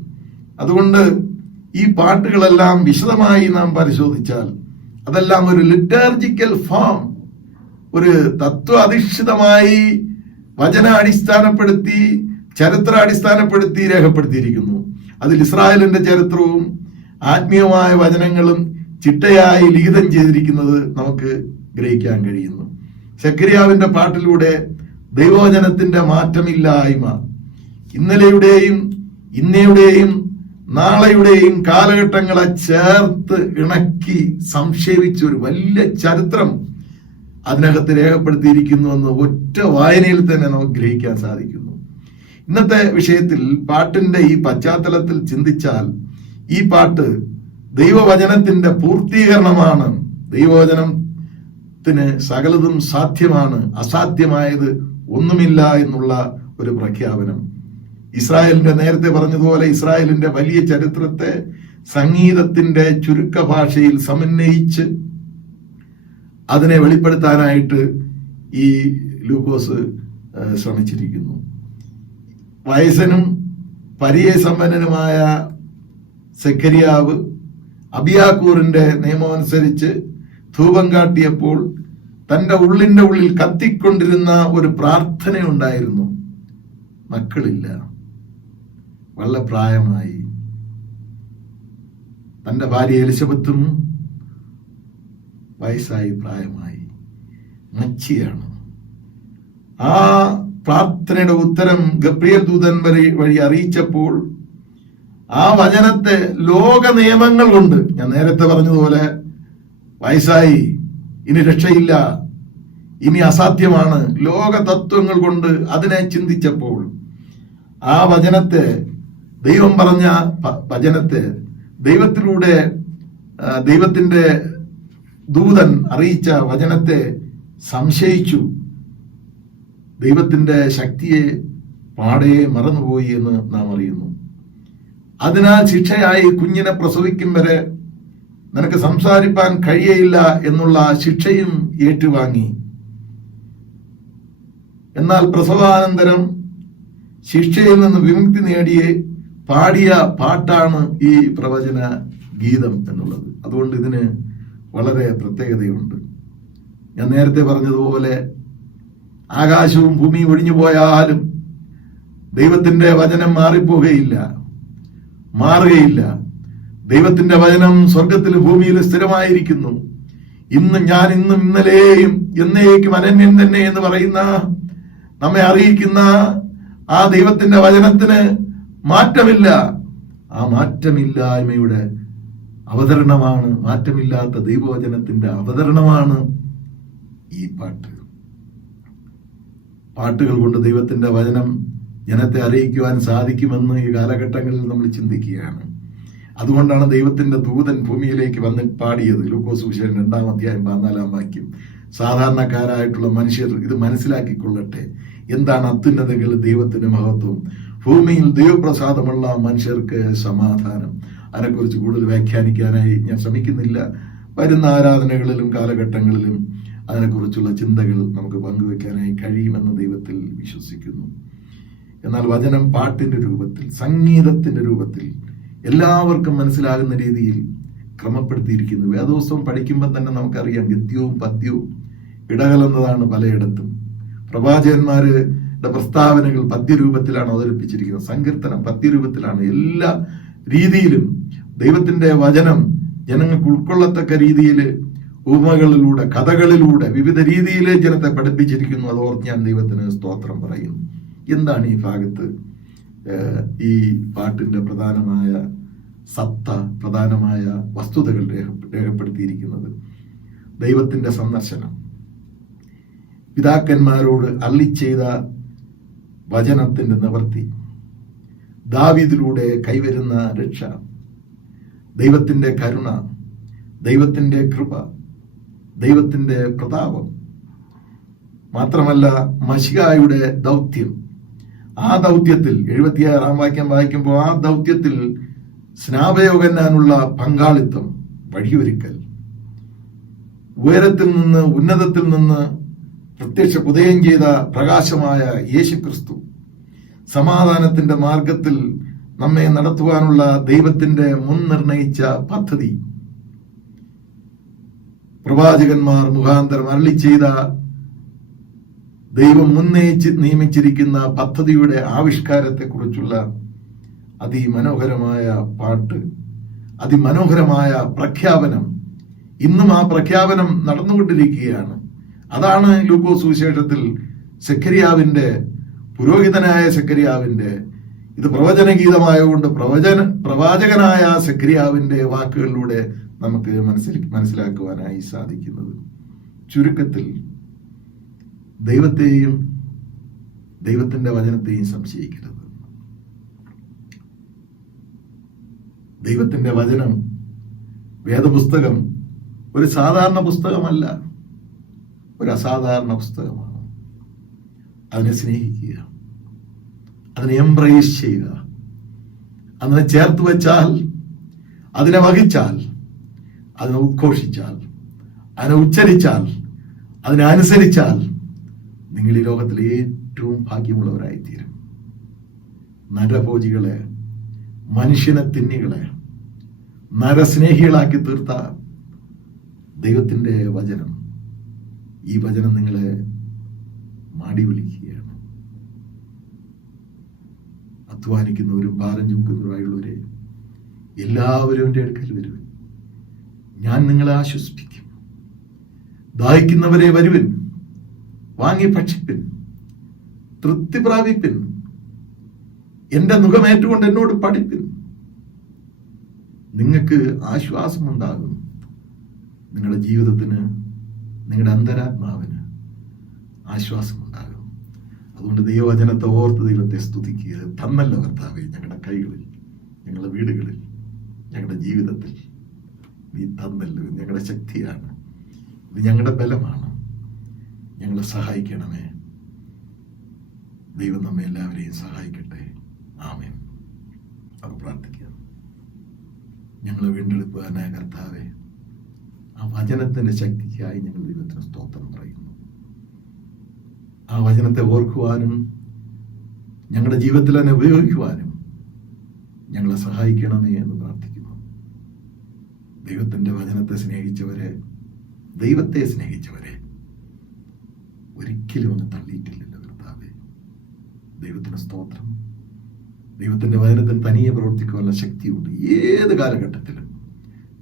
അതുകൊണ്ട് ഈ പാട്ടുകളെല്ലാം വിശദമായി നാം പരിശോധിച്ചാൽ അതെല്ലാം ഒരു ലിറ്റർജിക്കൽ ഫോം, ഒരു തത്വ അധിഷ്ഠിതമായി വചന അടിസ്ഥാനപ്പെടുത്തി ചരിത്ര അടിസ്ഥാനപ്പെടുത്തി രേഖപ്പെടുത്തിയിരിക്കുന്നു. അതിൽ ഇസ്രായേലിന്റെ ചരിത്രവും ആത്മീയമായ വചനങ്ങളും ചിട്ടയായി ലിഖിതം ചെയ്തിരിക്കുന്നത് നമുക്ക് ഗ്രഹിക്കാൻ കഴിയുന്നു. സെഖര്യാവിന്റെ പാട്ടിലൂടെ ദൈവവചനത്തിന്റെ മാറ്റമില്ലായ്മ, ഇന്നലെയുടെയും ഇന്നയുടെയും നാളെയുടെയും കാലഘട്ടങ്ങളെ ചേർത്ത് ഇണക്കി സംക്ഷേപിച്ച ഒരു വലിയ ചരിത്രം അതിനകത്ത് രേഖപ്പെടുത്തിയിരിക്കുന്നു എന്ന് ഒറ്റ വായനയിൽ തന്നെ നമുക്ക് ഗ്രഹിക്കാൻ സാധിക്കുന്നു. ഇന്നത്തെ വിഷയത്തിൽ പാട്ടിന്റെ ഈ പശ്ചാത്തലത്തിൽ ചിന്തിച്ചാൽ ഈ പാട്ട് ദൈവവചനത്തിന്റെ പൂർത്തീകരണമാണ്. ദൈവവചനത്തിന് സകലതും സാധ്യമാണ്, അസാധ്യമായത് ഒന്നുമില്ല എന്നുള്ള ഒരു പ്രഖ്യാപനം. ഇസ്രായേലിന്റെ, നേരത്തെ പറഞ്ഞതുപോലെ ഇസ്രായേലിന്റെ വലിയ ചരിത്രത്തെ സംഗീതത്തിന്റെ ചുരുക്ക ഭാഷയിൽ സമന്വയിച്ച് അതിനെ വെളിപ്പെടുത്താനായിട്ട് ഈ ലൂക്കോസ് ശ്രമിച്ചിരിക്കുന്നു. വയസ്സനും പരിചയസമ്പന്നനുമായ സെഖര്യാവ് അബിയാക്കൂറിന്റെ നിയമമനുസരിച്ച് ധൂപം കാട്ടിയപ്പോൾ തന്റെ ഉള്ളിന്റെ ഉള്ളിൽ കത്തിക്കൊണ്ടിരുന്ന ഒരു പ്രാർത്ഥനയുണ്ടായിരുന്നു. മക്കളില്ല, വളരെ പ്രായമായി. തന്റെ ഭാര്യ എലിസബത്തും വയസ്സായി, പ്രായമായി, മച്ചിയാണ്. ആ പ്രാർത്ഥനയുടെ ഉത്തരം ഗബ്രിയേൽ ദൂതൻ വഴി അറിയിച്ചപ്പോൾ ആ വചനത്തെ ലോക നിയമങ്ങൾ കൊണ്ട്, ഞാൻ നേരത്തെ പറഞ്ഞതുപോലെ വയസ്സായി, ഇനി രക്ഷയില്ല, ഇനി അസാധ്യമാണ്, ലോക തത്വങ്ങൾ കൊണ്ട് അതിനെ ചിന്തിച്ചപ്പോൾ ആ വചനത്തെ, ദൈവം പറഞ്ഞ വചനത്തെ, ദൈവത്തിലൂടെ ദൈവത്തിന്റെ ദൂതൻ അറിയിച്ച വചനത്തെ സംശയിച്ചു. ദൈവത്തിന്റെ ശക്തിയെ പാടെ മറന്നുപോയി എന്ന് നാം അറിയുന്നു. അതിനാൽ ശിക്ഷയായി കുഞ്ഞിനെ പ്രസവിക്കും വരെ നിനക്ക് സംസാരിപ്പാൻ കഴിയയില്ല എന്നുള്ള ശിക്ഷയും ഏറ്റുവാങ്ങി. എന്നാൽ പ്രസവാനന്തരം ശിക്ഷയിൽ നിന്ന് വിമുക്തി നേടിയെ പാടിയ പാട്ടാണ് ഈ പ്രവചന ഗീതം എന്നുള്ളത്. അതുകൊണ്ട് ഇതിന് വളരെ പ്രത്യേകതയുണ്ട്. ഞാൻ നേരത്തെ പറഞ്ഞതുപോലെ ആകാശവും ഭൂമിയും ഒഴിഞ്ഞു പോയാലും ദൈവത്തിന്റെ വചനം മാറുകയില്ല. ദൈവത്തിന്റെ വചനം സ്വർഗത്തിലും ഭൂമിയിലും സ്ഥിരമായിരിക്കുന്നു. ഇന്നും ഇന്നലെയും എന്നേക്കും അനന്യൻ തന്നെ എന്ന് പറയുന്ന, നമ്മെ അറിയിക്കുന്ന ആ ദൈവത്തിന്റെ വചനത്തിന് മാറ്റമില്ല. ആ മാറ്റമില്ലായ്മയുടെ അവതരണമാണ്, മാറ്റമില്ലാത്ത ദൈവവചനത്തിന്റെ അവതരണമാണ് ഈ പാട്ട്. പാട്ടുകൾ കൊണ്ട് ദൈവത്തിന്റെ വചനം ജനത്തെ അറിയിക്കുവാൻ സാധിക്കുമെന്ന് ഈ കാലഘട്ടങ്ങളിൽ നമ്മൾ ചിന്തിക്കുകയാണ്. അതുകൊണ്ടാണ് ദൈവത്തിന്റെ ദൂതൻ ഭൂമിയിലേക്ക് വന്ന് പാടിയത്. ലൂക്കോസ് സുവിശേഷം 2-ാം അധ്യായം 14-ാം വാക്യം. സാധാരണക്കാരായിട്ടുള്ള മനുഷ്യർ ഇത് മനസ്സിലാക്കിക്കൊള്ളട്ടെ. എന്താണ് അത്യുന്നതങ്ങൾ ദൈവത്തിന്റെ മഹത്വം, ഭൂമിയിൽ ദൈവപ്രസാദമുള്ള മനുഷ്യർക്ക് സമാധാനം. അതിനെക്കുറിച്ച് കൂടുതൽ വ്യാഖ്യാനിക്കാനായി ഞാൻ ശ്രമിക്കുന്നില്ല. വരുന്ന ആരാധനകളിലും കാലഘട്ടങ്ങളിലും അതിനെക്കുറിച്ചുള്ള ചിന്തകൾ നമുക്ക് പങ്കുവെക്കാനായി കഴിയുമെന്ന് ദൈവത്തിൽ വിശ്വസിക്കുന്നു. എന്നാൽ വചനം പാട്ടിന്റെ രൂപത്തിൽ, സംഗീതത്തിന്റെ രൂപത്തിൽ എല്ലാവർക്കും മനസ്സിലാകുന്ന രീതിയിൽ ക്രമപ്പെടുത്തിയിരിക്കുന്നു. വേദപുസ്തകം പഠിക്കുമ്പോൾ തന്നെ നമുക്കറിയാം, ഗദ്യവും പദ്യവും ഇടകലർന്നതാണ് പലയിടത്തും. പ്രവാചകന്മാരുടെ പ്രസ്താവനകൾ പദ്യരൂപത്തിലാണ് അവതരിപ്പിച്ചിരിക്കുന്നത്. സങ്കീർത്തനം പദ്യരൂപത്തിലാണ്. എല്ലാ രീതിയിലും ദൈവത്തിന്റെ വചനം ജനങ്ങൾക്ക് ഉൾക്കൊള്ളത്തക്ക രീതിയിൽ ഉപമകളിലൂടെ, കഥകളിലൂടെ, വിവിധ രീതിയിൽ ജനത്തെ പഠിപ്പിച്ചിരിക്കുന്നു. അതോർത്ത് ഞാൻ ദൈവത്തിന് സ്തോത്രം പറയുന്നു. എന്താണ് ഈ ഭാഗത്ത് ഈ പാട്ടിന്റെ പ്രധാനമായ സത്ത, പ്രധാനമായ വസ്തുതകൾ രേഖപ്പെടുത്തിയിരിക്കുന്നത്? ദൈവത്തിന്റെ സന്ദർശനം, പിതാക്കന്മാരോട് അരുളിച്ചെയ്ത വചനത്തിന്റെ നിവൃത്തി, ദാവീദിലൂടെ കൈവരുന്ന രക്ഷ, ദൈവത്തിന്റെ കരുണ, ദൈവത്തിന്റെ കൃപ, ദൈവത്തിന്റെ പ്രതാപം, മാത്രമല്ല മശിഹായുടെ ദൗത്യം. ആ ദൗത്യത്തിൽ 76-ാം വാക്യം വായിക്കുമ്പോൾ ആ ദൗത്യത്തിൽ സ്നാപയോഹന്നാനുള്ള പങ്കാളിത്തം, വഴിയൊരുക്കൽ, ഉയരത്തിൽ നിന്ന്, ഉന്നതത്തിൽ നിന്ന് ഉദയം ചെയ്ത പ്രകാശമായ യേശുക്രിസ്തു, സമാധാനത്തിന്റെ മാർഗത്തിൽ നമ്മെ നടത്തുവാനുള്ള ദൈവത്തിന്റെ മുൻ നിർണയിച്ച പദ്ധതി, പ്രവാചകന്മാർ മുഖാന്തരം അരുളി ചെയ്ത ദൈവം നിയമിച്ചിരിക്കുന്ന പദ്ധതിയുടെ ആവിഷ്കാരത്തെക്കുറിച്ചുള്ള അതിമനോഹരമായ പാട്ട്, അതിമനോഹരമായ പ്രഖ്യാപനം. ഇന്നും ആ പ്രഖ്യാപനം നടന്നുകൊണ്ടിരിക്കുകയാണ്. അതാണ് ലൂക്കോസ് സുവിശേഷത്തിൽ സെഖര്യാവിന്റെ, പുരോഹിതനായ സെഖര്യാവിന്റെ, ഇത് പ്രവചനഗീതമായതുകൊണ്ട് പ്രവാചകനായ സെഖര്യാവിന്റെ വാക്കുകളിലൂടെ നമുക്ക് മനസ്സിലാക്കുവാനായി സാധിക്കുന്നത്. ചുരുക്കത്തിൽ ദൈവത്തെയും ദൈവത്തിന്റെ വചനത്തെയും സംശയിക്കരുത്. ദൈവത്തിന്റെ വചനം, വേദപുസ്തകം ഒരു സാധാരണ പുസ്തകമല്ല, ഒരു അസാധാരണ പുസ്തകമാണ്. അതിനെ സ്നേഹിക്കുക, അതിനെ എംബ്രേസ് ചെയ്യുക, അതിനെ ചേർത്ത് വെച്ചാൽ, അതിനെ വഹിച്ചാൽ, അതിനെ ഉദ്ഘോഷിച്ചാൽ, അതിനെ ഉച്ചരിച്ചാൽ, അതിനെ അനുസരിച്ചാൽ നിങ്ങൾ ഈ ലോകത്തിലെ ഏറ്റവും ഭാഗ്യമുള്ളവരായിത്തീരും. നരഭോജികളെ, മനുഷ്യനെ തിന്നികളെ നരസ്നേഹികളാക്കി തീർത്ത ദൈവത്തിന്റെ വചനം, ഈ വചനം നിങ്ങളെ മാടി വിളിക്കുകയാണ്. അധ്വാനിക്കുന്നവരും ഭാരം ചുമക്കുന്നവരായുള്ളവരെ എല്ലാവരും എൻ്റെ അടുക്കൽ വരുവിൻ, ഞാൻ നിങ്ങളെ ആശ്വസിപ്പിക്കും. ദാഹിക്കുന്നവരെ വരുവിൻ, വാങ്ങി ഭക്ഷിപ്പിൻ, തൃപ്തി പ്രാപിപ്പിൻ. എന്റെ മുഖമേറ്റുകൊണ്ട് എന്നോട് പഠിപ്പിൻ, നിങ്ങൾക്ക് ആശ്വാസമുണ്ടാകും. നിങ്ങളുടെ ജീവിതത്തിന്, നിങ്ങളുടെ അന്തരാത്മാവിന് ആശ്വാസമുണ്ടാകും. അതുകൊണ്ട് ദൈവവചനത്തെ ഓർത്ത് ദൈവത്തെ സ്തുതിക്കുക. തന്നല്ലോ കർത്താവേ, ഞങ്ങളുടെ കൈകളിൽ, ഞങ്ങളുടെ വീടുകളിൽ, ഞങ്ങളുടെ ജീവിതത്തിൽ നീ തന്നല്ലോ. ഞങ്ങളുടെ ശക്തിയാണ്, ഇത് ഞങ്ങളുടെ ബലമാണ്. ഞങ്ങളെ സഹായിക്കണമേ. ദൈവം നമ്മെ എല്ലാവരെയും സഹായിക്കട്ടെ. ആമേൻ. നമുക്ക് പ്രാർത്ഥിക്കാം. ഞങ്ങളെ വീണ്ടെടുക്കുവാനായ കർത്താവേ, ആ വചനത്തിന്റെ ശക്തിക്കായി ഞങ്ങൾ ദൈവത്തിന് സ്തോത്രം പറയുന്നു. ആ വചനത്തെ ഓർക്കുവാനും ഞങ്ങളുടെ ജീവിതത്തിൽ തന്നെ ഉപയോഗിക്കുവാനും ഞങ്ങളെ സഹായിക്കണമേ എന്ന് പ്രാർത്ഥിക്കുന്നു. ദൈവത്തിന്റെ വചനത്തെ സ്നേഹിച്ചവരെ, ദൈവത്തെ സ്നേഹിച്ചവരെ ഒരിക്കലും അങ്ങ് തള്ളിയിട്ടില്ലല്ലോ കർത്താവേ. ദൈവത്തിന് സ്തോത്രം. ദൈവത്തിന്റെ വചനത്തിന് തനിയെ പ്രവർത്തിക്കുവാനുള്ള ശക്തിയുണ്ട്. ഏത് കാലഘട്ടത്തിലും,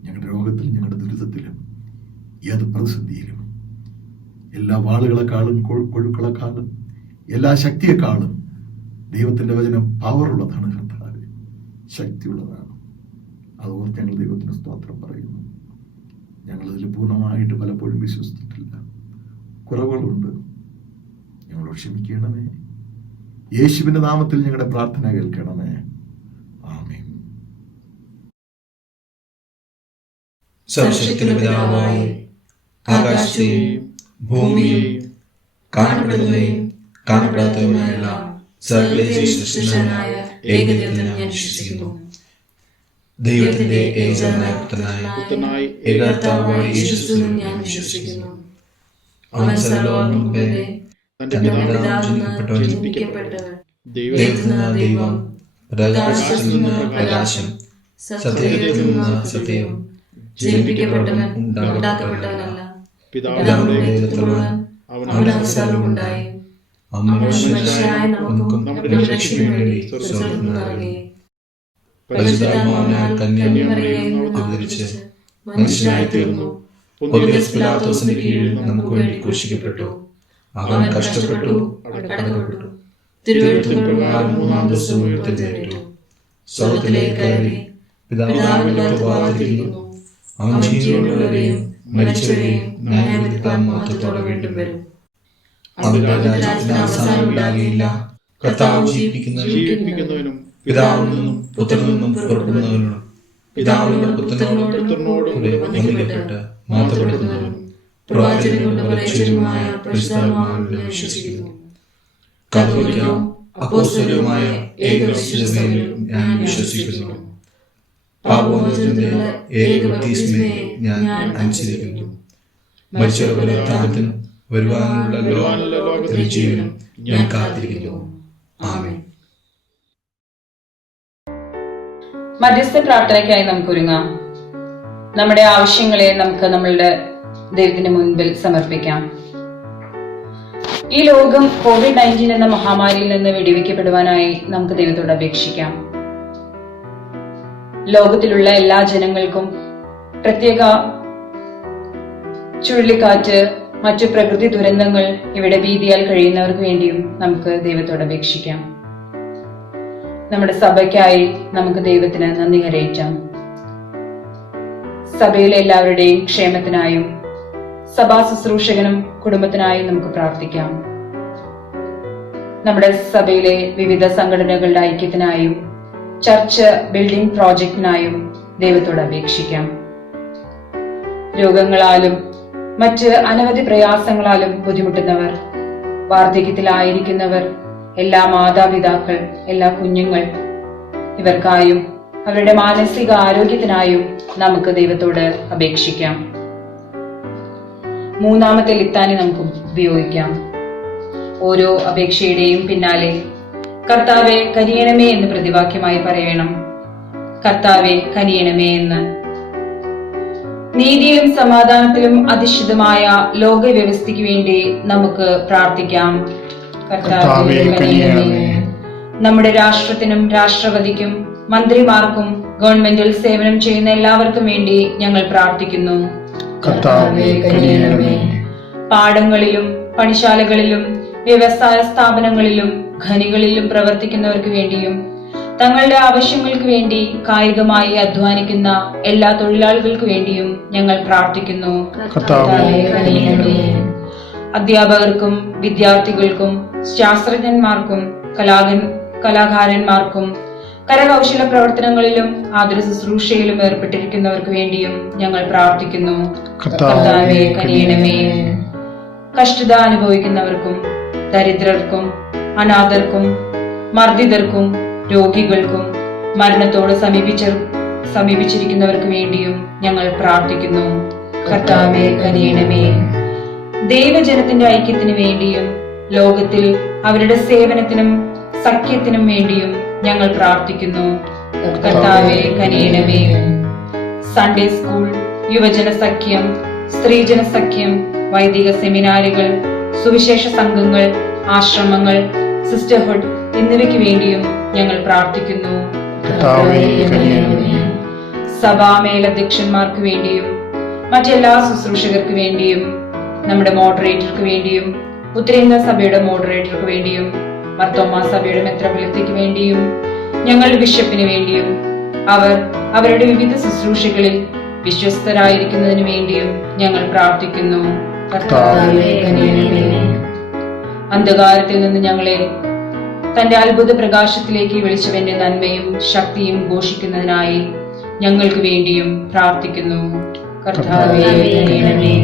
ഞങ്ങളുടെ രോഗത്തിലും, ഞങ്ങളുടെ ദുരിതത്തിലും, ഏത് പ്രതിസന്ധിയിലും, എല്ലാ വാളുകളെക്കാളും, കൊഴുക്കളെക്കാളും, എല്ലാ ശക്തിയെക്കാളും ദൈവത്തിന്റെ വചനം പവറുള്ളതാണ് കർത്താവേ, ശക്തിയുള്ളതാണ്. അതോർത്ത് ഞങ്ങൾ ദൈവത്തിന് സ്തോത്രം പറയുന്നു. ഞങ്ങളതിൽ പൂർണ്ണമായിട്ട് പലപ്പോഴും വിശ്വസിച്ചിട്ടില്ല, കുറവുകളുണ്ട്. ഞങ്ങളോട് ക്ഷമിക്കണമേ. യേശുവിന്റെ നാമത്തിൽ ഞങ്ങളുടെ പ്രാർത്ഥന കേൾക്കണമേ. ആമേൻ. സർവശക്തിയുള്ള പിതാവായ ആകാശത്തെയും ഭൂമിയെയും കാണപ്പെടുന്നവയും കാണപ്പെടാത്തവയുമായുള്ള സകലത്തെയും സൃഷ്ടിച്ചവനായ ഏകദൈവത്തിൽ ഞാൻ വിശ്വസിക്കുന്നു. ദൈവത്തിന്റെ ഏകജാതനായ പുത്രനായ ഏകകർത്താവായ യേശുക്രിസ്തുവിൽ ഞാൻ വിശ്വസിക്കുന്നു. അവൻ സർവ്വലോകങ്ങൾക്കും മുമ്പേ തന്റെ പിതാവിൽ ജനിക്കപ്പെട്ടവൻ, ദൈവത്തിൽ നിന്ന് ദൈവം, പ്രകാശത്തിൽ നിന്ന് പ്രകാശം, സത്യത്തിൽ നിന്ന് സത്യം, ജനിപ്പിക്കപ്പെട്ടവൻ, ഉണ്ടാക്കപ്പെട്ടവനല്ല. പിതാവിന്റെ ദൈവത്തോടും അവന് സർവ്വമുണ്ടായി. അവൻ മനുഷ്യരായ നമുക്കും നമ്മുടെ രക്ഷയ്ക്കും വേണ്ടി സ്വർഗ്ഗത്തിൽ നിന്ന് ഇറങ്ങി പരിശുദ്ധാത്മാവിനാൽ കന്യാമറിയയിൽ അവതരിച്ച് മനുഷ്യനായി തീർന്നു. പൊന്തിയസ് പിലാത്തോസിന്റെ കീഴിൽ നമുക്ക് വേണ്ടി ക്രൂശിക്കപ്പെട്ടു. അവൻ കഷ്ടപ്പെട്ടു, അടക്കപ്പെട്ടു. തിരുവെഴുത്തിൻ പ്രകാരം മൂന്നാം ദിവസം ഉയർത്തെഴുന്നേറ്റു. സ്വർഗ്ഗത്തിലേക്ക് കയറി പിതാവിന്റെ വലത്തുഭാഗത്തിരിക്കുന്നു. അവൻ ജീവനുള്ളവരെയും മരിച്ചവരെയും ന്യായവിധിക്കാൻ മഹത്വത്തോടെ വീണ്ടും വരും. അവന്റെ രാജ്യത്തിന് അവസാനമുണ്ടാകുകയില്ല. കർത്താവ് ജീവിപ്പിക്കുന്നവനും പിതാവിൽ നിന്നും പുത്രനിൽ നിന്നും പുറപ്പെടുന്നവനും പിതാവിനോട് പുത്രനോടും കൂടെ വന്ദിക്കപ്പെട്ട് മാറ്റപ്പെടുന്നവനും പ്രവാചകരുടെ പരിചയമായ പരിശുദ്ധാത്മാവിൽ വിശ്വസിക്കുന്നു. കത്തോലിക്കവും അപ്പോസ്തലികവുമായ ഏകവിശ്വാസത്തിൽ ഞാൻ വിശ്വസിക്കുന്നു. പാപമോചനത്തിന്റെ ഏകബപ്തിസ്മയെ ഞാൻ അനുസരിക്കുന്നു. മരിച്ചവരുടെ ഉത്ഥാനത്തിനും വരുവാനുള്ള ലോകത്തിലെ ജീവനും ഞാൻ കാത്തിരിക്കുന്നു. ആമേൻ. മധ്യസ്ഥ പ്രാർത്ഥനയ്ക്കായി നമുക്ക് ഒരുങ്ങാം. നമ്മുടെ ആവശ്യങ്ങളെ നമുക്ക് നമ്മളുടെ ദൈവത്തിന് മുൻപിൽ സമർപ്പിക്കാം. ഈ ലോകം COVID-19 എന്ന മഹാമാരിയിൽ നിന്ന് വെടിവെക്കപ്പെടുവാനായി നമുക്ക് ദൈവത്തോട് അപേക്ഷിക്കാം. ലോകത്തിലുള്ള എല്ലാ ജനങ്ങൾക്കും, പ്രത്യേക ചുഴലിക്കാറ്റ്, മറ്റു പ്രകൃതി ദുരന്തങ്ങൾ ഇവിടെ ഭീതിയാൽ കഴിയുന്നവർക്ക് വേണ്ടിയും നമുക്ക് ദൈവത്തോട് അപേക്ഷിക്കാം. നമ്മുടെ സഭയ്ക്കായി നമുക്ക് ദൈവത്തിന് നന്ദി കരയറ്റാം. സഭയിലെ എല്ലാവരുടെയും ക്ഷേമത്തിനായും സഭാ ശുശ്രൂഷകനും കുടുംബത്തിനായും നമുക്ക് പ്രാർത്ഥിക്കാം. നമ്മുടെ സഭയിലെ വിവിധ സംഘടനകളുടെ ഐക്യത്തിനായും ചർച്ച് ബിൽഡിംഗ് പ്രോജക്റ്റിനായും ദൈവത്തോട് അപേക്ഷിക്കാം. രോഗങ്ങളാലും മറ്റ് അനവധി പ്രയാസങ്ങളാലും ബുദ്ധിമുട്ടുന്നവർ, വാർദ്ധക്യത്തിലായിരിക്കുന്നവർ, എല്ലാ മാതാപിതാക്കൾ, എല്ലാ കുഞ്ഞുങ്ങൾ, ഇവർക്കായും അവരുടെ മാനസിക ആരോഗ്യത്തിനായും നമുക്ക് ദൈവത്തോട് അപേക്ഷിക്കാം. മൂന്നാമത്തെ ലിത്താനി നമുക്ക് ഉപയോഗിക്കാം. ഓരോ അപേക്ഷയുടെയും പിന്നാലെ കർത്താവെ കനിയണമേ എന്ന് പ്രതിവാക്യമായി പറയണം. കർത്താവെ കനിയണമേ എന്ന്. നീതിയിലും സമാധാനത്തിലും അധിഷ്ഠിതമായ ലോക വ്യവസ്ഥയ്ക്ക് വേണ്ടി നമുക്ക് പ്രാർത്ഥിക്കാം. കർത്താവേ കനിയണമേ. നമ്മുടെ രാഷ്ട്രത്തിനും രാഷ്ട്രപതിക്കും മന്ത്രിമാർക്കും ഗവൺമെന്റിൽ സേവനം ചെയ്യുന്ന എല്ലാവർക്കും വേണ്ടി ഞങ്ങൾ പ്രാർത്ഥിക്കുന്നു. കർത്താവേ കനിയണമേ. പാടങ്ങളിലും പണിശാലകളിലും വ്യവസായ സ്ഥാപനങ്ങളിലും ഖനികളിലും പ്രവർത്തിക്കുന്നവർക്ക് വേണ്ടിയും തങ്ങളുടെ ആവശ്യങ്ങൾക്ക് വേണ്ടി കായികമായി അധ്വാനിക്കുന്ന എല്ലാ തൊഴിലാളികൾക്ക് വേണ്ടിയും ഞങ്ങൾ പ്രാർത്ഥിക്കുന്നു. കർത്താവേ കനിയണമേ. അധ്യാപകർക്കും വിദ്യാർത്ഥികൾക്കും ശാസ്ത്രജ്ഞന്മാർക്കും കലാകാരന്മാർക്കും കരകൗശല പ്രവർത്തനങ്ങളിലും ആതുര ശുശ്രൂഷയിലും ഏർപ്പെട്ടിരിക്കുന്നവർക്ക് വേണ്ടിയും ഞങ്ങൾ പ്രാർത്ഥിക്കുന്നു. കർത്താവേ കനിയണമേ. കഷ്ടത അനുഭവിക്കുന്നവർക്കും ദരിദ്രർക്കും അനാഥർക്കും മർദ്ദിതർക്കും രോഗികൾക്കും മരണത്തോട് സമീപിച്ചിരിക്കുന്നവർക്ക് വേണ്ടിയും ഞങ്ങൾ പ്രാർത്ഥിക്കുന്നു. കർത്താവേ കനിയണമേ. ദൈവജനത്തിന്റെ ഐക്യത്തിന് വേണ്ടിയും ലോകത്തിൽ അവരുടെ സേവനത്തിനും സഖ്യത്തിനും വേണ്ടിയും ഞങ്ങൾ പ്രാർത്ഥിക്കുന്നു. കർത്താവേ കനിയണമേ. സൺഡേ സ്കൂൾ, യുവജന സഖ്യം, സ്ത്രീജന സഖ്യം, വൈദിക സെമിനാറുകൾ, സുവിശേഷ സംഘങ്ങൾ, ആശ്രമങ്ങൾ, സിസ്റ്റർഹുഡ് എന്നിവയ്ക്ക് വേണ്ടിയും ഞങ്ങൾ പ്രാർത്ഥിക്കുന്നു. സഭാ മേലധ്യക്ഷന്മാർക്ക് വേണ്ടിയും മറ്റെല്ലാ ശുശ്രൂഷകർക്ക് വേണ്ടിയും നമ്മുടെ മോഡറേറ്റർക്ക് വേണ്ടിയും ഉത്തരേന്ത്യ സഭയുടെ മോഡറേറ്റർക്ക് വേണ്ടിയും മർത്തോമാ സഭയുടെ മെത്രാപ്പൊലീത്തയ്ക്ക് വേണ്ടിയും ഞങ്ങളുടെ ബിഷപ്പിന് വേണ്ടിയും അവർ അവരുടെ വിവിധ ശുശ്രൂഷകളിൽ വിശ്വസ്തരായിരിക്കുന്നതിനു വേണ്ടിയും ഞങ്ങൾ പ്രാർത്ഥിക്കുന്നു. കർത്താവേ, കനിയണമേ. അന്ധകാരത്തിൽ നിന്ന് ഞങ്ങളെ തന്റെ അത്ഭുത പ്രകാശത്തിലേക്ക് വിളിച്ചവന്റെ നന്മയും ശക്തിയും ഘോഷിക്കുന്നതിനായി ഞങ്ങൾക്ക് വേണ്ടിയും പ്രാർത്ഥിക്കുന്നു. കർത്താവേ, കനിയണമേ.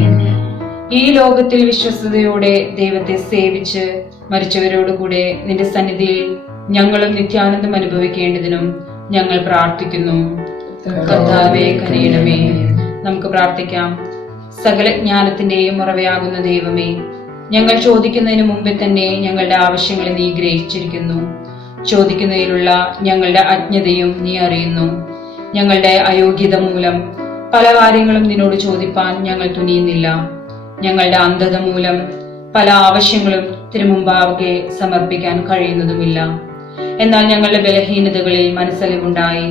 ഈ ലോകത്തിൽ വിശ്വസ്തയോടെ ദൈവത്തെ സേവിച്ച് മരിച്ചവരോടുകൂടെ നിന്റെ സന്നിധിയിൽ ഞങ്ങളും നിത്യാനന്ദം അനുഭവിക്കേണ്ടതിനും ഞങ്ങൾ പ്രാർത്ഥിക്കുന്നു. കർത്താവേ, കനിയണമേ. നമുക്ക് പ്രാർത്ഥിക്കാം. സകല ജ്ഞാനത്തിന്റെയും ഉറവയാകുന്ന ദൈവമേ, ഞങ്ങൾ ചോദിക്കുന്നതിന് മുമ്പേ തന്നെ ഞങ്ങളുടെ ആവശ്യങ്ങളെ നീ ഗ്രഹിച്ചിരിക്കുന്നു. ചോദിക്കുന്നതിലുള്ള ഞങ്ങളുടെ അജ്ഞതയും നീ അറിയുന്നു. ഞങ്ങളുടെ അയോഗ്യത മൂലം പല കാര്യങ്ങളും നിന്നോട് ചോദിപ്പാൻ ഞങ്ങൾ തുനിയുന്നില്ല. ഞങ്ങളുടെ അന്ധത മൂലം പല ആവശ്യങ്ങളും തിരുമുമ്പാകെ സമർപ്പിക്കാൻ കഴിയുന്നതുമില്ല. എന്നാൽ ഞങ്ങളുടെ ബലഹീനതകളിൽ മനസ്സലിവുണ്ടായി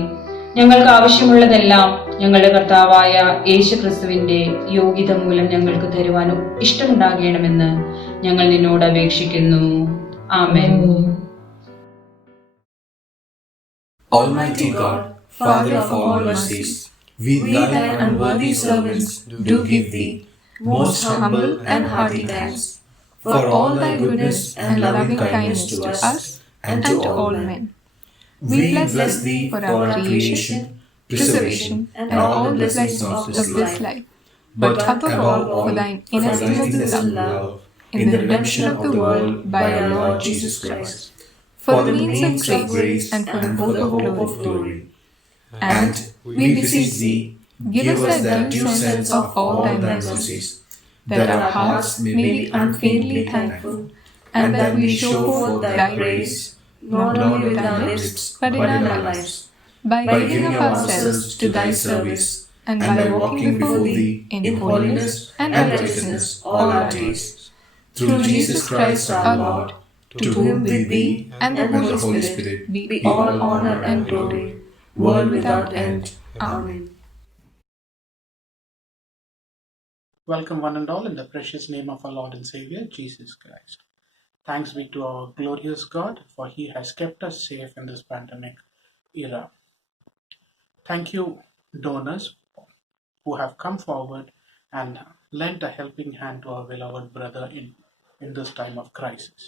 ഞങ്ങൾക്ക് ആവശ്യമുള്ളതെല്ലാം ഞങ്ങളുടെ കർത്താവായ യേശു ക്രിസ്തുവിന്റെ യോഗ്യത മൂലം ഞങ്ങൾക്ക് തരുവാൻ ഇഷ്ടമുണ്ടാകണമെന്ന് ഞങ്ങൾ നിന്നോട് അപേക്ഷിക്കുന്നു. ആമേൻ. Almighty God, Father of all mercies, we thy unworthy servants do give thee most humble and hearty thanks for all thy goodness and loving kindness to us and to all men. We bless thee for our creation, preservation, and all the blessings of this life, but above all for thine inestimable love in the redemption of the world by our Lord Jesus Christ, for the means of grace and for the hope of glory. And we beseech thee, give us that due sense of all thy mercies, that our hearts may be unfeignedly thankful, and that we show forth thy praise, not only with our lips, but in our lives, by giving up ourselves to thy service, and by walking before thee in holiness and righteousness all our days. Through Jesus Christ our Lord, to whom with thee and the Holy Spirit be all honor and glory, world without end. Amen. Welcome one and all in the precious name of our Lord and Savior, Jesus Christ. Thanks be to our glorious God, for He has kept us safe in this pandemic era. Thank you, donors who have come forward and lent a helping hand to our beloved brother in this time of crisis.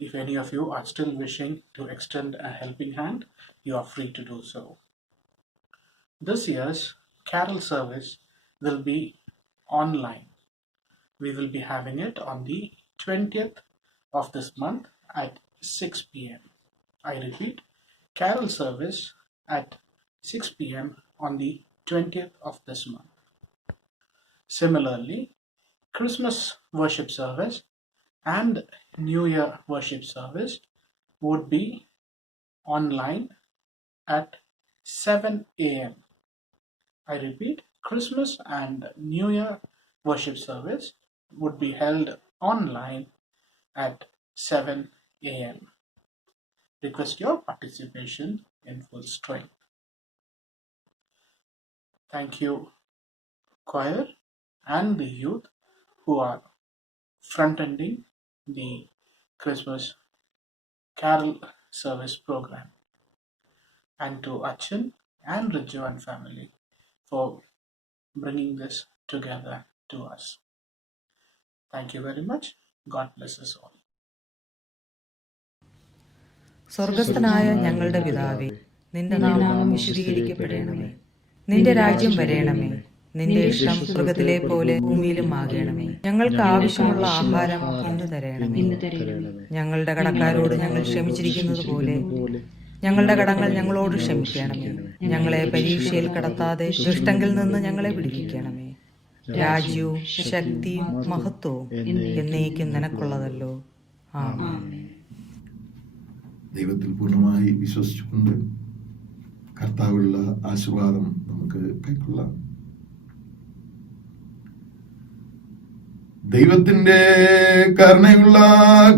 If any of you are still wishing to extend a helping hand, you are free to do so. This year's carol service will be online. We will be having it on the 20th of this month at 6 p.m. I repeat, carol service at 6 p.m. on the 20th of this month. Similarly, Christmas worship service and New Year worship service would be online at 7 a.m. I repeat, Christmas and New Year worship service would be held online at 7 a.m. Request your participation in full strength. Thank you, choir and the youth who are front-ending the Christmas carol service program, and to Achin and Rijuan family for bringing this together to us. Thank you very much. God bless us all. സ്വർഗസ്ഥനായ ഞങ്ങളുടെ പിതാവേ, നിന്റെ നാമം വിശുദ്ധീകരിക്കപ്പെടണമേ. നിന്റെ രാജ്യം വരേണമേ. നിന്റെ ഇഷ്ടം സ്വർഗത്തിലെ പോലെ ഭൂമിയിലും ആകണമേ. ഞങ്ങൾക്ക് ആവശ്യമുള്ള ആഹാരം ഇന്ന് തരണമേ. ഞങ്ങളുടെ കടക്കാരോട് ഞങ്ങൾ ക്ഷമിച്ചിരിക്കുന്നത് പോലെ ഞങ്ങളുടെ കടങ്ങൾ ഞങ്ങളോട് ക്ഷമിക്കണമേ. ഞങ്ങളെ പരീക്ഷയിൽ കടത്താതെ ദുഷ്ടങ്കിൽ നിന്ന് ഞങ്ങളെ വിടുവിക്കണമേ. രാജ്യവും ശക്തിയും മഹത്വവും എന്നേക്കും നിനക്കുള്ളതല്ലോ. ആമേൻ. ദൈവത്തിൽ പൂർണ്ണമായി വിശ്വസിച്ചുകൊണ്ട് കർത്താവുള്ള ആശീർവാദം നമുക്ക് കൈക്കൊള്ളാം. ദൈവത്തിന്റെ കരുണയുള്ള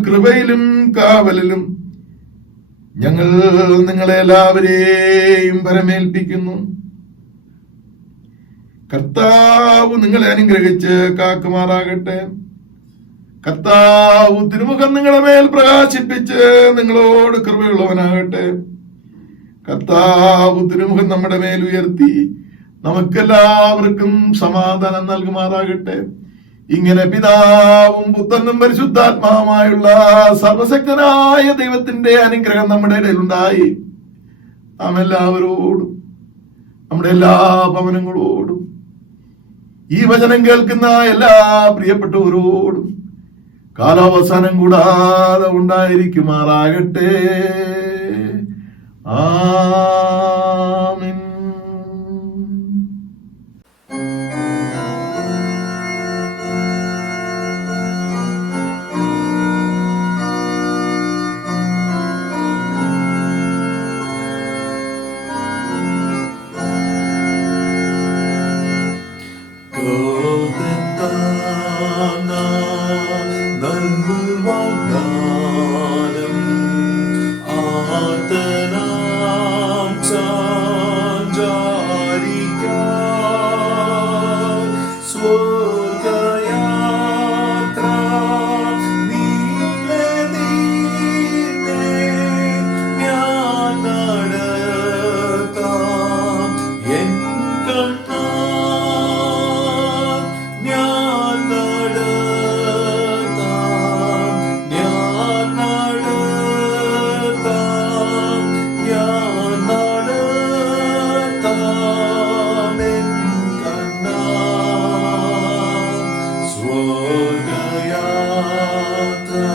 കൃപയിലും കാവലിലും ഞങ്ങൾ നിങ്ങളെ എല്ലാവരെയും പരമേൽപ്പിക്കുന്നു. കർത്താവ് നിങ്ങളെ അനുഗ്രഹിച്ച് കാക്കുമാറാകട്ടെ. കർത്താവ് തിരുമുഖം നിങ്ങളുടെ മേൽ പ്രകാശിപ്പിച്ച് നിങ്ങളോട് കൃപയുള്ളവനാകട്ടെ. കർത്താവ് തിരുമുഖം നമ്മുടെ മേൽ ഉയർത്തി നമുക്കെല്ലാവർക്കും സമാധാനം നൽകുമാറാകട്ടെ. ഇങ്ങനെ പിതാവും പുത്രനും പരിശുദ്ധാത്മാവുമായുള്ള സർവശക്തനായ ദൈവത്തിന്റെ അനുഗ്രഹം നമ്മുടെ ഇടയിലുണ്ടായി നാം എല്ലാവരോടും നമ്മുടെ എല്ലാ ഭവനങ്ങളോടും ഈ വചനം കേൾക്കുന്ന എല്ലാ പ്രിയപ്പെട്ടവരോടും കാലാവസാനം കൂടാതെ ഉണ്ടായിരിക്കുമാറാകട്ടെ. ആമേൻ. Swargayatra